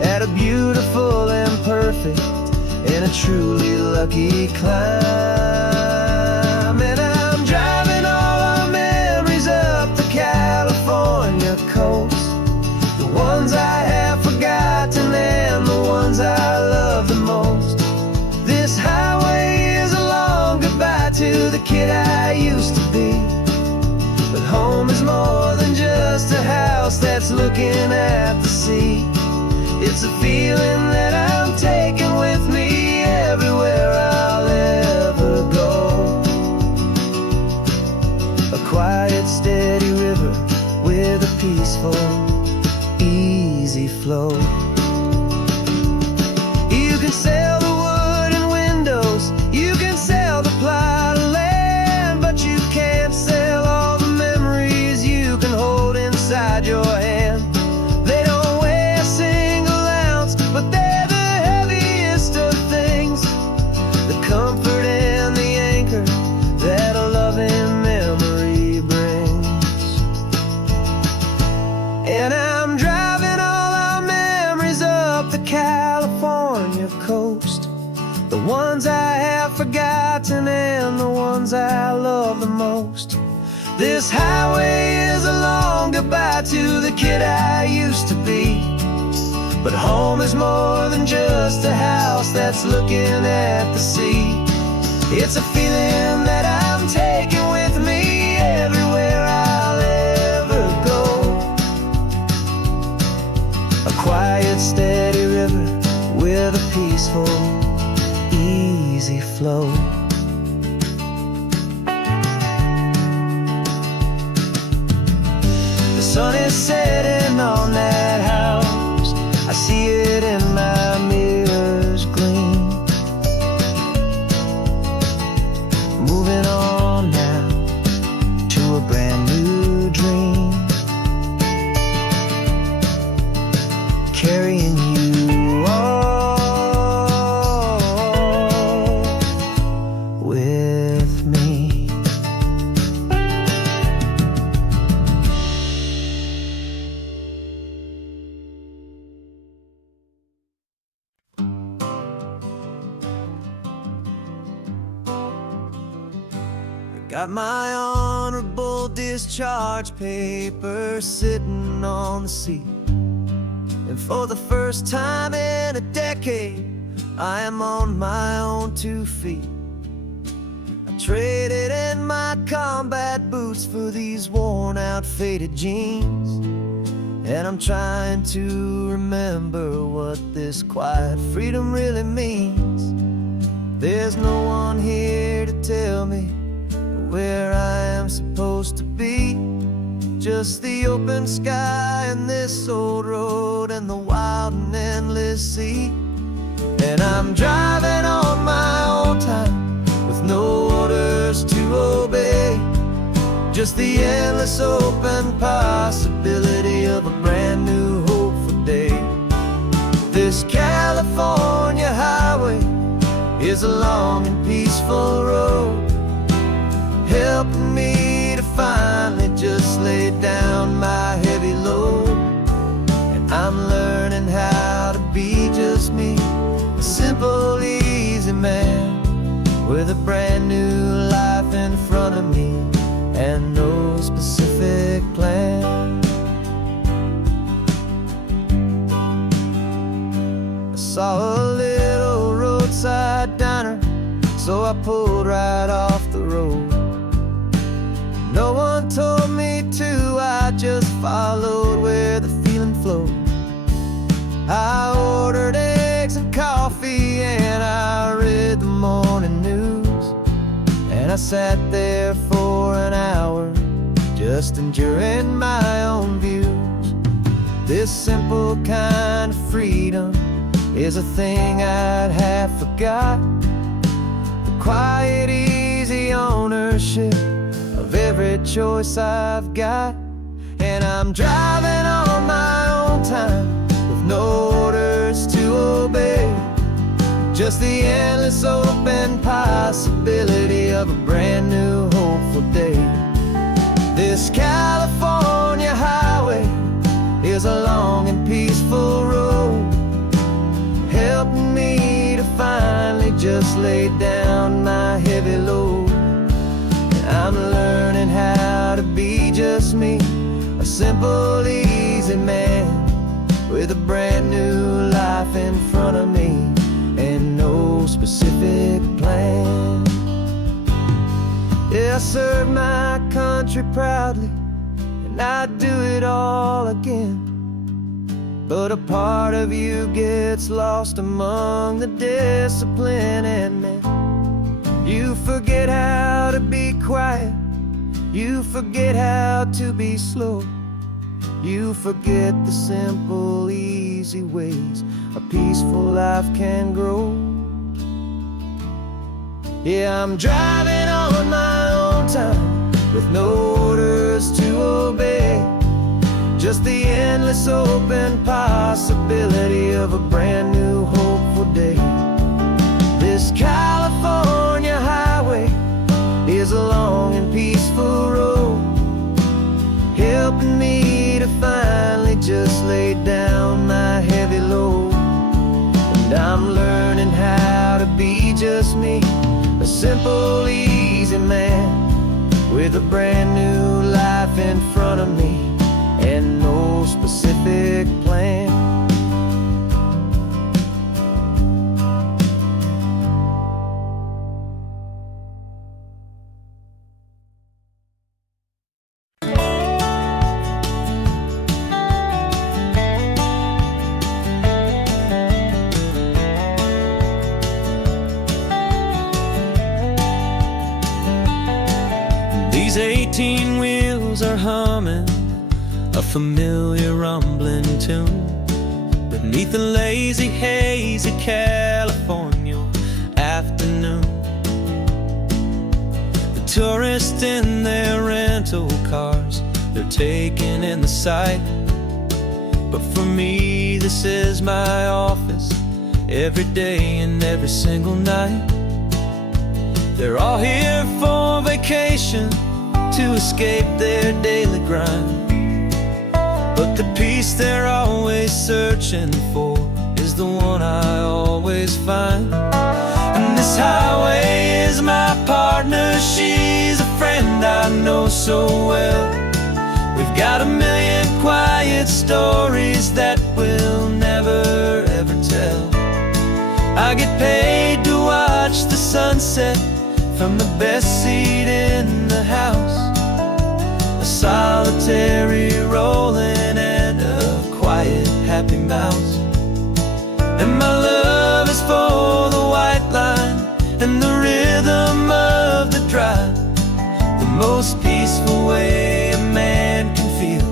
at a beautiful and perfect and a truly lucky climb. And I'm driving all our memories up the California coast, the ones I have forgotten and the ones I love the most. This highway is a long goodbye to the kid I used to be. But home is more than just a house that's looking at the sea. It's a feeling that I'm taking with me everywhere I'll ever go. A quiet, steady river with a peaceful, easy flow. You can sell the wood and windows, you can sell the plot of land, but you can't sell all the memories you can hold inside your hand. They don't weigh a single ounce, but they're the heaviest of things, the comfort and the anchor that a loving memory brings. And I'm driving all our memories This highway is a long goodbye to the kid I used to be. But home is more than just a house that's looking at the sea. It's a feeling that I'm taking with me everywhere I'll ever go. A quiet, steady river with a peaceful, easy flow. The sun is setting on that house. I see it in my mirror's gleam. Moving on now to a brand new dream. Carrying you all with me. Got my honorable discharge paper sitting on the seat. And for the first time in a decade, I am on my own 2 feet. I traded in my combat boots for these worn out, faded jeans. And I'm trying to remember what this quiet freedom really means. There's no one here to tell me where I am supposed to be. Just the open sky and this old road and the wild and endless sea. And I'm driving on my own time with no orders to obey. Just the endless open possibility of a brand new hopeful day. This California highway is a long and peaceful road, helping me to finally just lay down my heavy load. And I'm learning how to be just me, a simple, easy man with a brand new life in front of me and no specific plan. I saw a little roadside diner, so I pulled right off the road. No one told me to, I just followed where the feeling flowed. I ordered eggs and coffee and I read the morning news. And I sat there for an hour, just enduring my own views. This simple kind of freedom is a thing I'd have forgot. The quiet, easy ownership of every choice I've got. And I'm driving on my own time with no orders to obey. Just the endless open possibility of a brand new hopeful day. This California highway is a long and peaceful road, helping me to finally just lay down my heavy load. I'm learning how to be just me, a simple, easy man with a brand new life in front of me and no specific plan. Yeah, I serve my country proudly and I'd do it all again. But a part of you gets lost among the discipline and men. You forget how to be quiet, you forget how to be slow. You forget the simple, easy ways a peaceful life can grow. Yeah, I'm driving on my own time with no orders to obey. Just the endless open possibility of a brand new hopeful day. This California highway is a long and peaceful road, helping me to finally just lay down my heavy load. And I'm learning how to be just me, a simple, easy man with a brand new life in front of me and no specific plan. These 18 wheels are humming a familiar rumbling tune beneath the lazy haze of California afternoon. The tourists in their rental cars, they're taking in the sight. But for me, this is my office, every day and every single night. They're all here for vacation, to escape their daily grind. But the peace they're always searching for is the one I always find. And this highway is my partner, she's a friend I know so well. We've got a million quiet stories that we'll never ever tell. I get paid to watch the sunset from the best seat in the house, a solitary rolling and a quiet happy mouse. And my love is for the white line and the rhythm of the drive, the most peaceful way a man can feel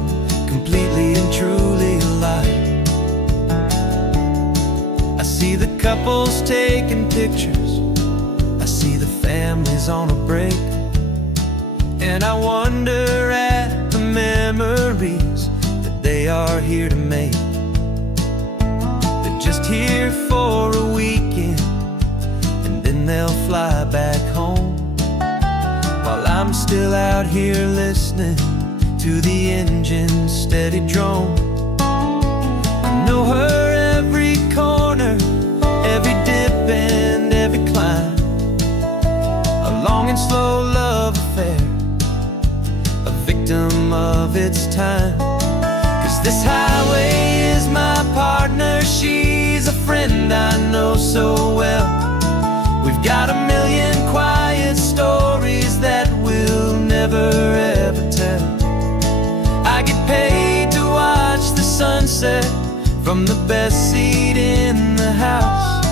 completely and truly alive. I see the couples taking pictures, I see the families on a break, and I wonder at the memories that they are here to make. They're just here for a weekend, and then they'll fly back home, while I'm still out here listening to the engine's steady drone. I know her every corner, every dip and every climb, a long and slow love affair, a victim of its time. 'Cause this highway is my partner, she's a friend I know so well. We've got a million quiet stories that we'll never ever tell. I get paid to watch the sunset from the best seat in the house,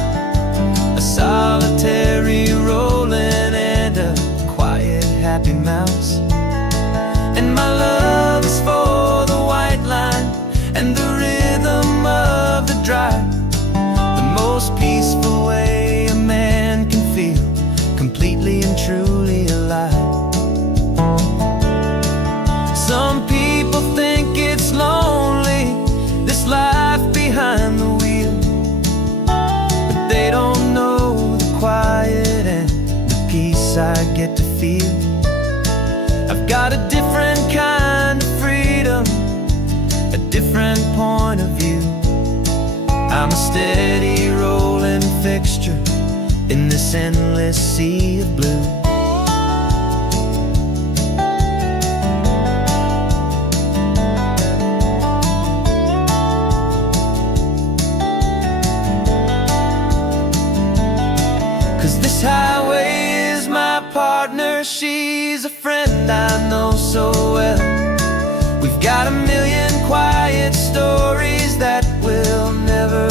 a solitary rolling and a quiet happy mouse. And my love is for the white line and the rhythm of the drive, the most peaceful way a man can feel completely and truly alive. Some people think it's lonely, this life behind the wheel, but they don't know the quiet and the peace I get to feel. I've got a different kind of freedom, a different point of view. I'm a steady rolling fixture in this endless sea of blue. This highway is my partner, she's a friend I know so well. We've got a million quiet stories that we'll never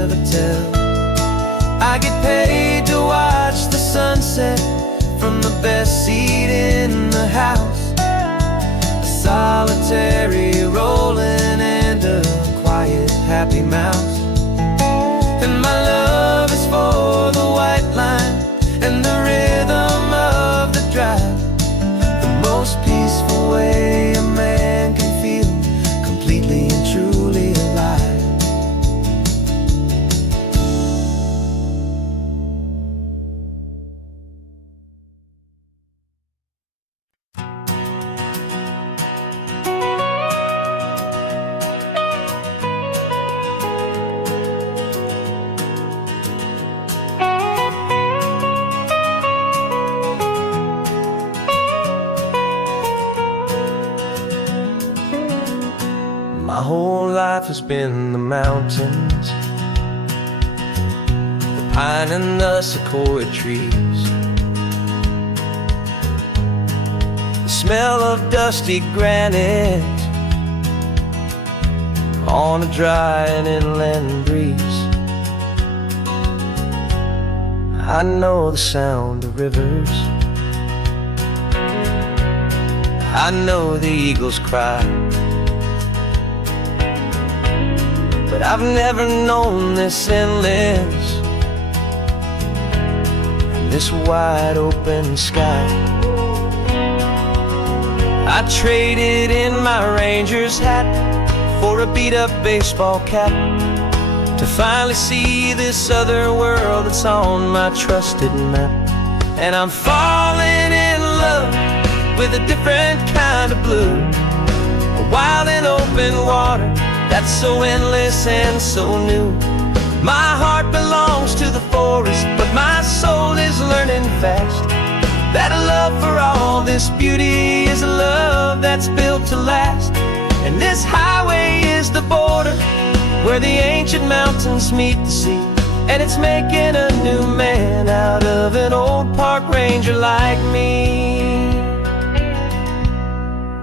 ever tell. I get paid to watch the sunset from the best seat in the house, a solitary rolling and a quiet happy mouse. And my love is for the white line and the rhythm of the drive, the most peaceful way a man can feel completely and truly alive. My whole life has been the mountains, the pine and the sequoia trees, the smell of dusty granite on a dry and inland breeze. I know the sound of rivers, I know the eagles cry, but I've never known this endless, this wide open sky. I traded in my ranger's hat for a beat-up baseball cap, to finally see this other world that's on my trusted map. And I'm falling in love with a different kind of blue, a wild and open water that's so endless and so new. My heart belongs to the forest, but my soul is learning fast that a love for all this beauty is a love that's built to last. And this highway is the border where the ancient mountains meet the sea, and it's making a new man out of an old park ranger like me.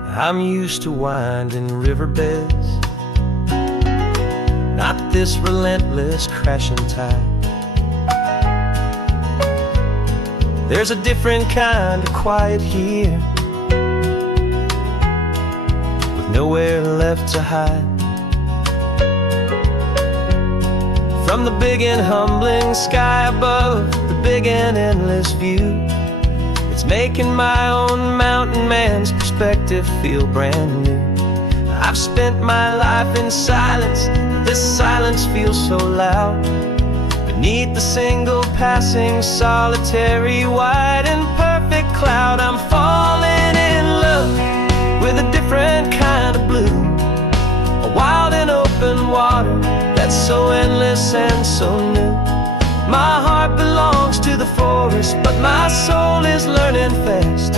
I'm used to winding riverbeds, not this relentless crashing tide. There's a different kind of quiet here, with nowhere left to hide. From the big and humbling sky above, the big and endless view, it's making my own mountain man's perspective feel brand new. I've spent my life in silence, this silence feels so loud. Beneath the single passing solitary white and perfect cloud, I'm falling in love with a different kind of blue, a wild and open water that's so endless and so new. My heart belongs to the forest, but my soul is learning fast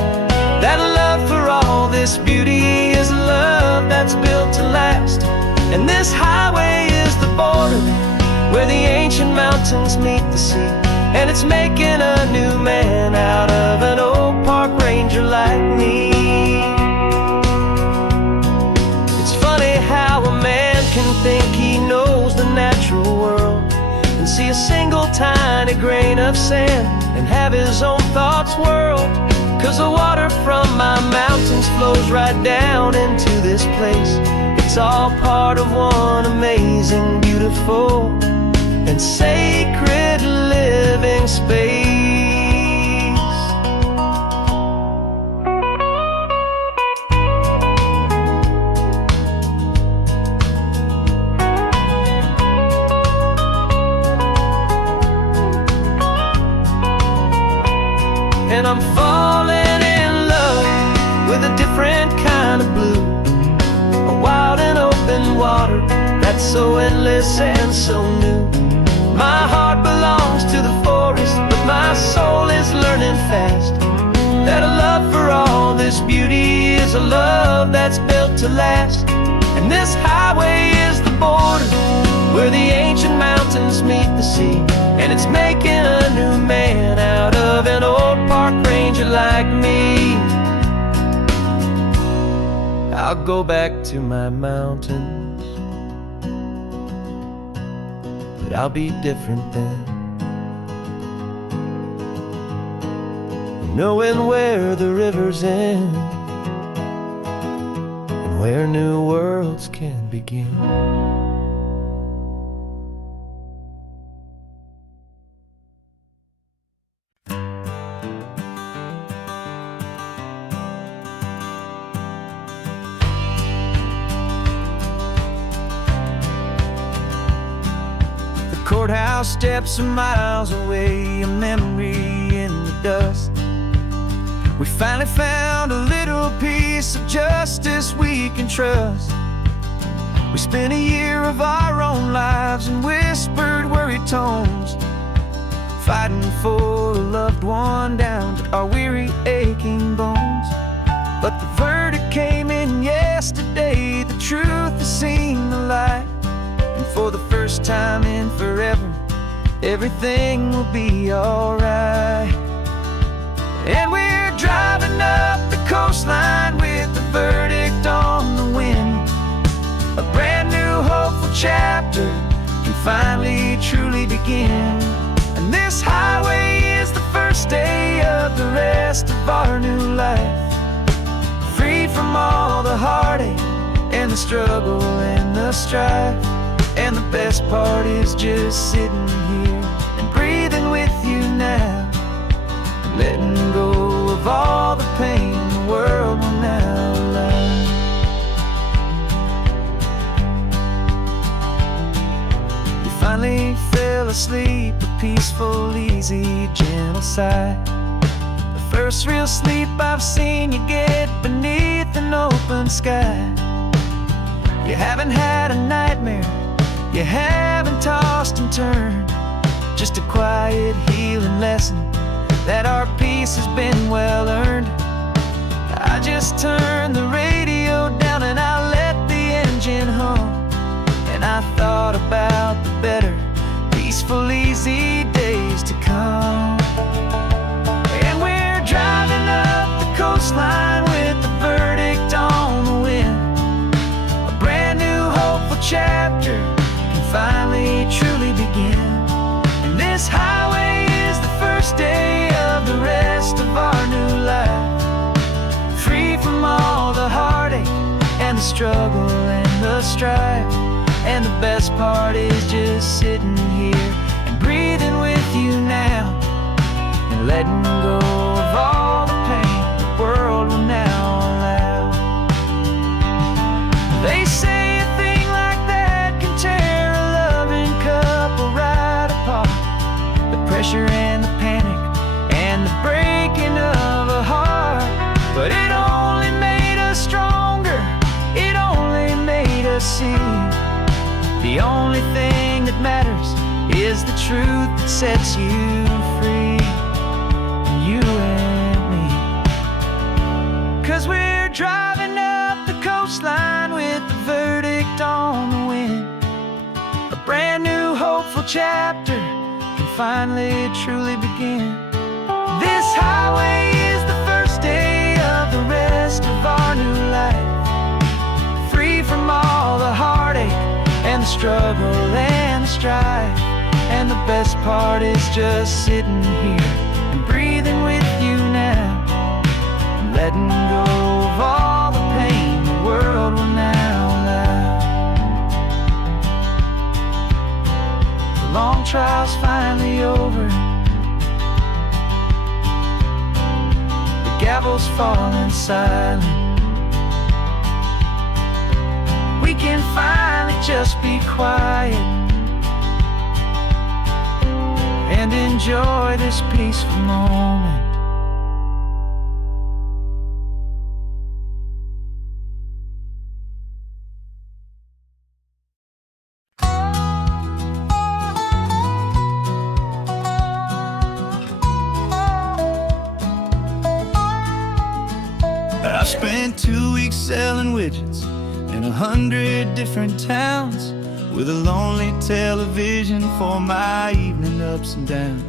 that a love for all this beauty is a love that's built to last. And this highway is the border where the ancient mountains meet the sea, and it's making a new man out of an old park ranger like me. It's funny how a man can think he knows the natural world and see a single tiny grain of sand and have his own thoughts whirl. 'Cause the water from my mountains flows right down into this place. It's all part of one amazing, beautiful, and sacred living space. And I'm falling in love with a different kind of blue, a wild and open water that's so endless and so new. My heart belongs to the forest, but my soul is learning fast that a love for all this beauty is a love that's built to last. And this highway is the border where the ancient mountains meet the sea, and it's making a new man out of an old park ranger like me. I'll go back to my mountains, but I'll be different then, knowing where the rivers end and where new worlds can begin. Courthouse steps are miles away, a memory in the dust. We finally found a little piece of justice we can trust. We spent a year of our own lives in whispered, worried tones, fighting for a loved one down to our weary, aching bones. But the verdict came in yesterday, the truth has seen everything will be alright. And we're driving up the coastline with the verdict on the wind. A brand new hopeful chapter can finally truly begin. And this highway is the first day of the rest of our new life, freed from all the heartache and the struggle and the strife. And the best part is just sitting here and breathing with you now, letting go of all the pain the world will now allow. You finally fell asleep, a peaceful, easy, gentle sigh. The first real sleep I've seen you get beneath an open sky. You haven't had a nightmare, you haven't tossed and turned, just a quiet healing lesson that our peace has been well earned. I just turned the radio down and I let the engine hum, and I thought about the better, peaceful, easy days to come. And we're driving up the coastline with the verdict on the wind. A brand new hopeful chapter can finally truly begin. And this highway is the first day of the rest of our new life, free from all the heartache and the struggle and the strife. And the best part is just sitting here and breathing with you now, and letting go of all the pain the world will now allow. They say a thing like that can tear a loving couple right apart. The pressure and the panic and the breaking of a heart, but it only made us stronger, it only made us see the only thing that matters is the truth that sets you free, you and me. 'Cause we're driving up the coastline with the verdict on the wind. A brand new hopeful chapter can finally truly begin. This highway is the first day of the rest of our new life, free from all the heartache and the struggle and the strife. And the best part is just sitting here and breathing with you now, and letting go of all the pain the world will now allow. The long trial's finally over, the gavel's falling silent. We can finally just be quiet and enjoy this peaceful moment. I spent 2 weeks selling widgets in 100 different towns, with a lonely television for my evening ups and downs.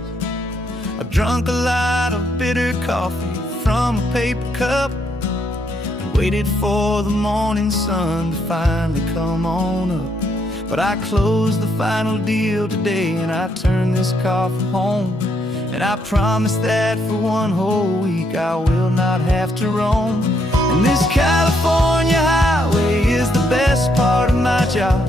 I've drunk a lot of bitter coffee from a paper cup, and waited for the morning sun to finally come on up. But I closed the final deal today, and I turned this car for home. And I promise that for one whole week I will not have to roam. And this California highway is the best part of my job.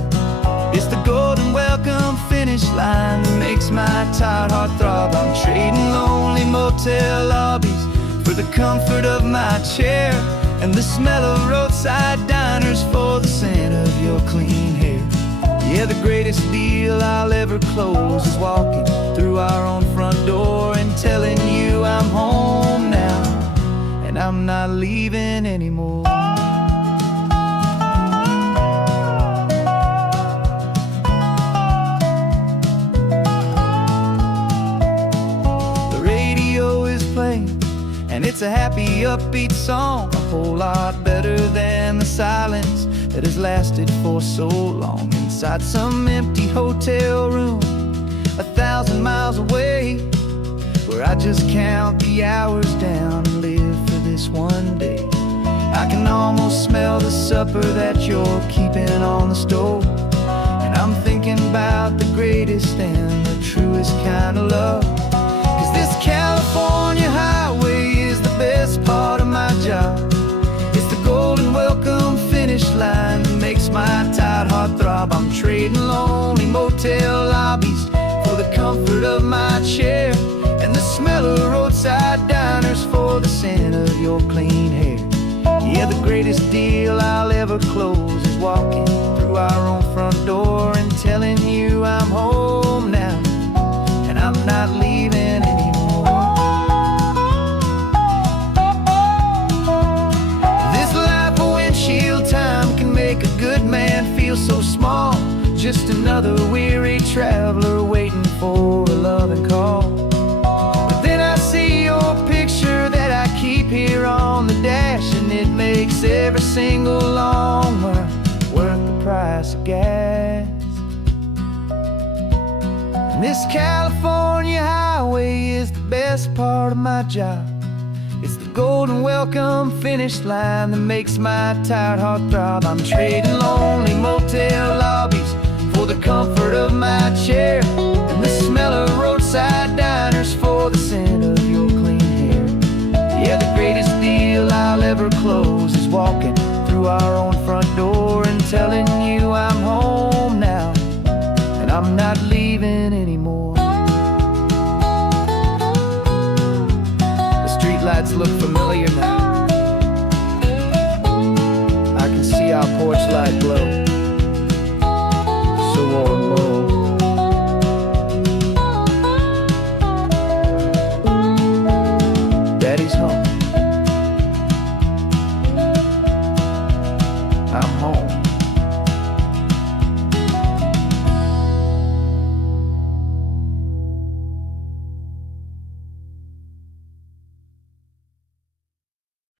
It's the golden welcome finish line that makes my tired heart throb. I'm trading lonely motel lobbies for the comfort of my chair, and the smell of roadside diners for the scent of your clean hair. Yeah, the greatest deal I'll ever close is walking through our own front door and telling you I'm home now, and I'm not leaving anymore. And it's a happy, upbeat song, a whole lot better than the silence that has lasted for so long. Inside some empty hotel room, 1,000 miles away, where I just count the hours down and live for this one day. I can almost smell the supper that you're keeping on the stove, and I'm thinking about the greatest and the truest kind of love. 'Cause this California highway is the best part of my job. It's the golden welcome finish line that makes my tired heart throb. I'm trading lonely motel lobbies for the comfort of my chair, and the smell of roadside diners for the scent of your clean hair. Yeah, the greatest deal I'll ever close is walking through our own front door and telling you I'm home now, and I'm not leaving anymore. This life of windshield time can make a good man feel so small, just another weary traveler waiting for a loving call. But then I see your picture that I keep here on the dash, and it makes every single long mile worth the price of gas. And this California highway is the best part of my job. It's the golden welcome finish line that makes my tired heart throb. I'm trading lonely motel lobbies for the comfort of my chair, and the smell of roadside diners for the scent of your clean hair. Yeah, the greatest deal I'll ever close is walking through our own front door and telling you I'm home now, and I'm not leaving anymore. The streetlights look familiar now. I can see our porch light glow, so warm, low.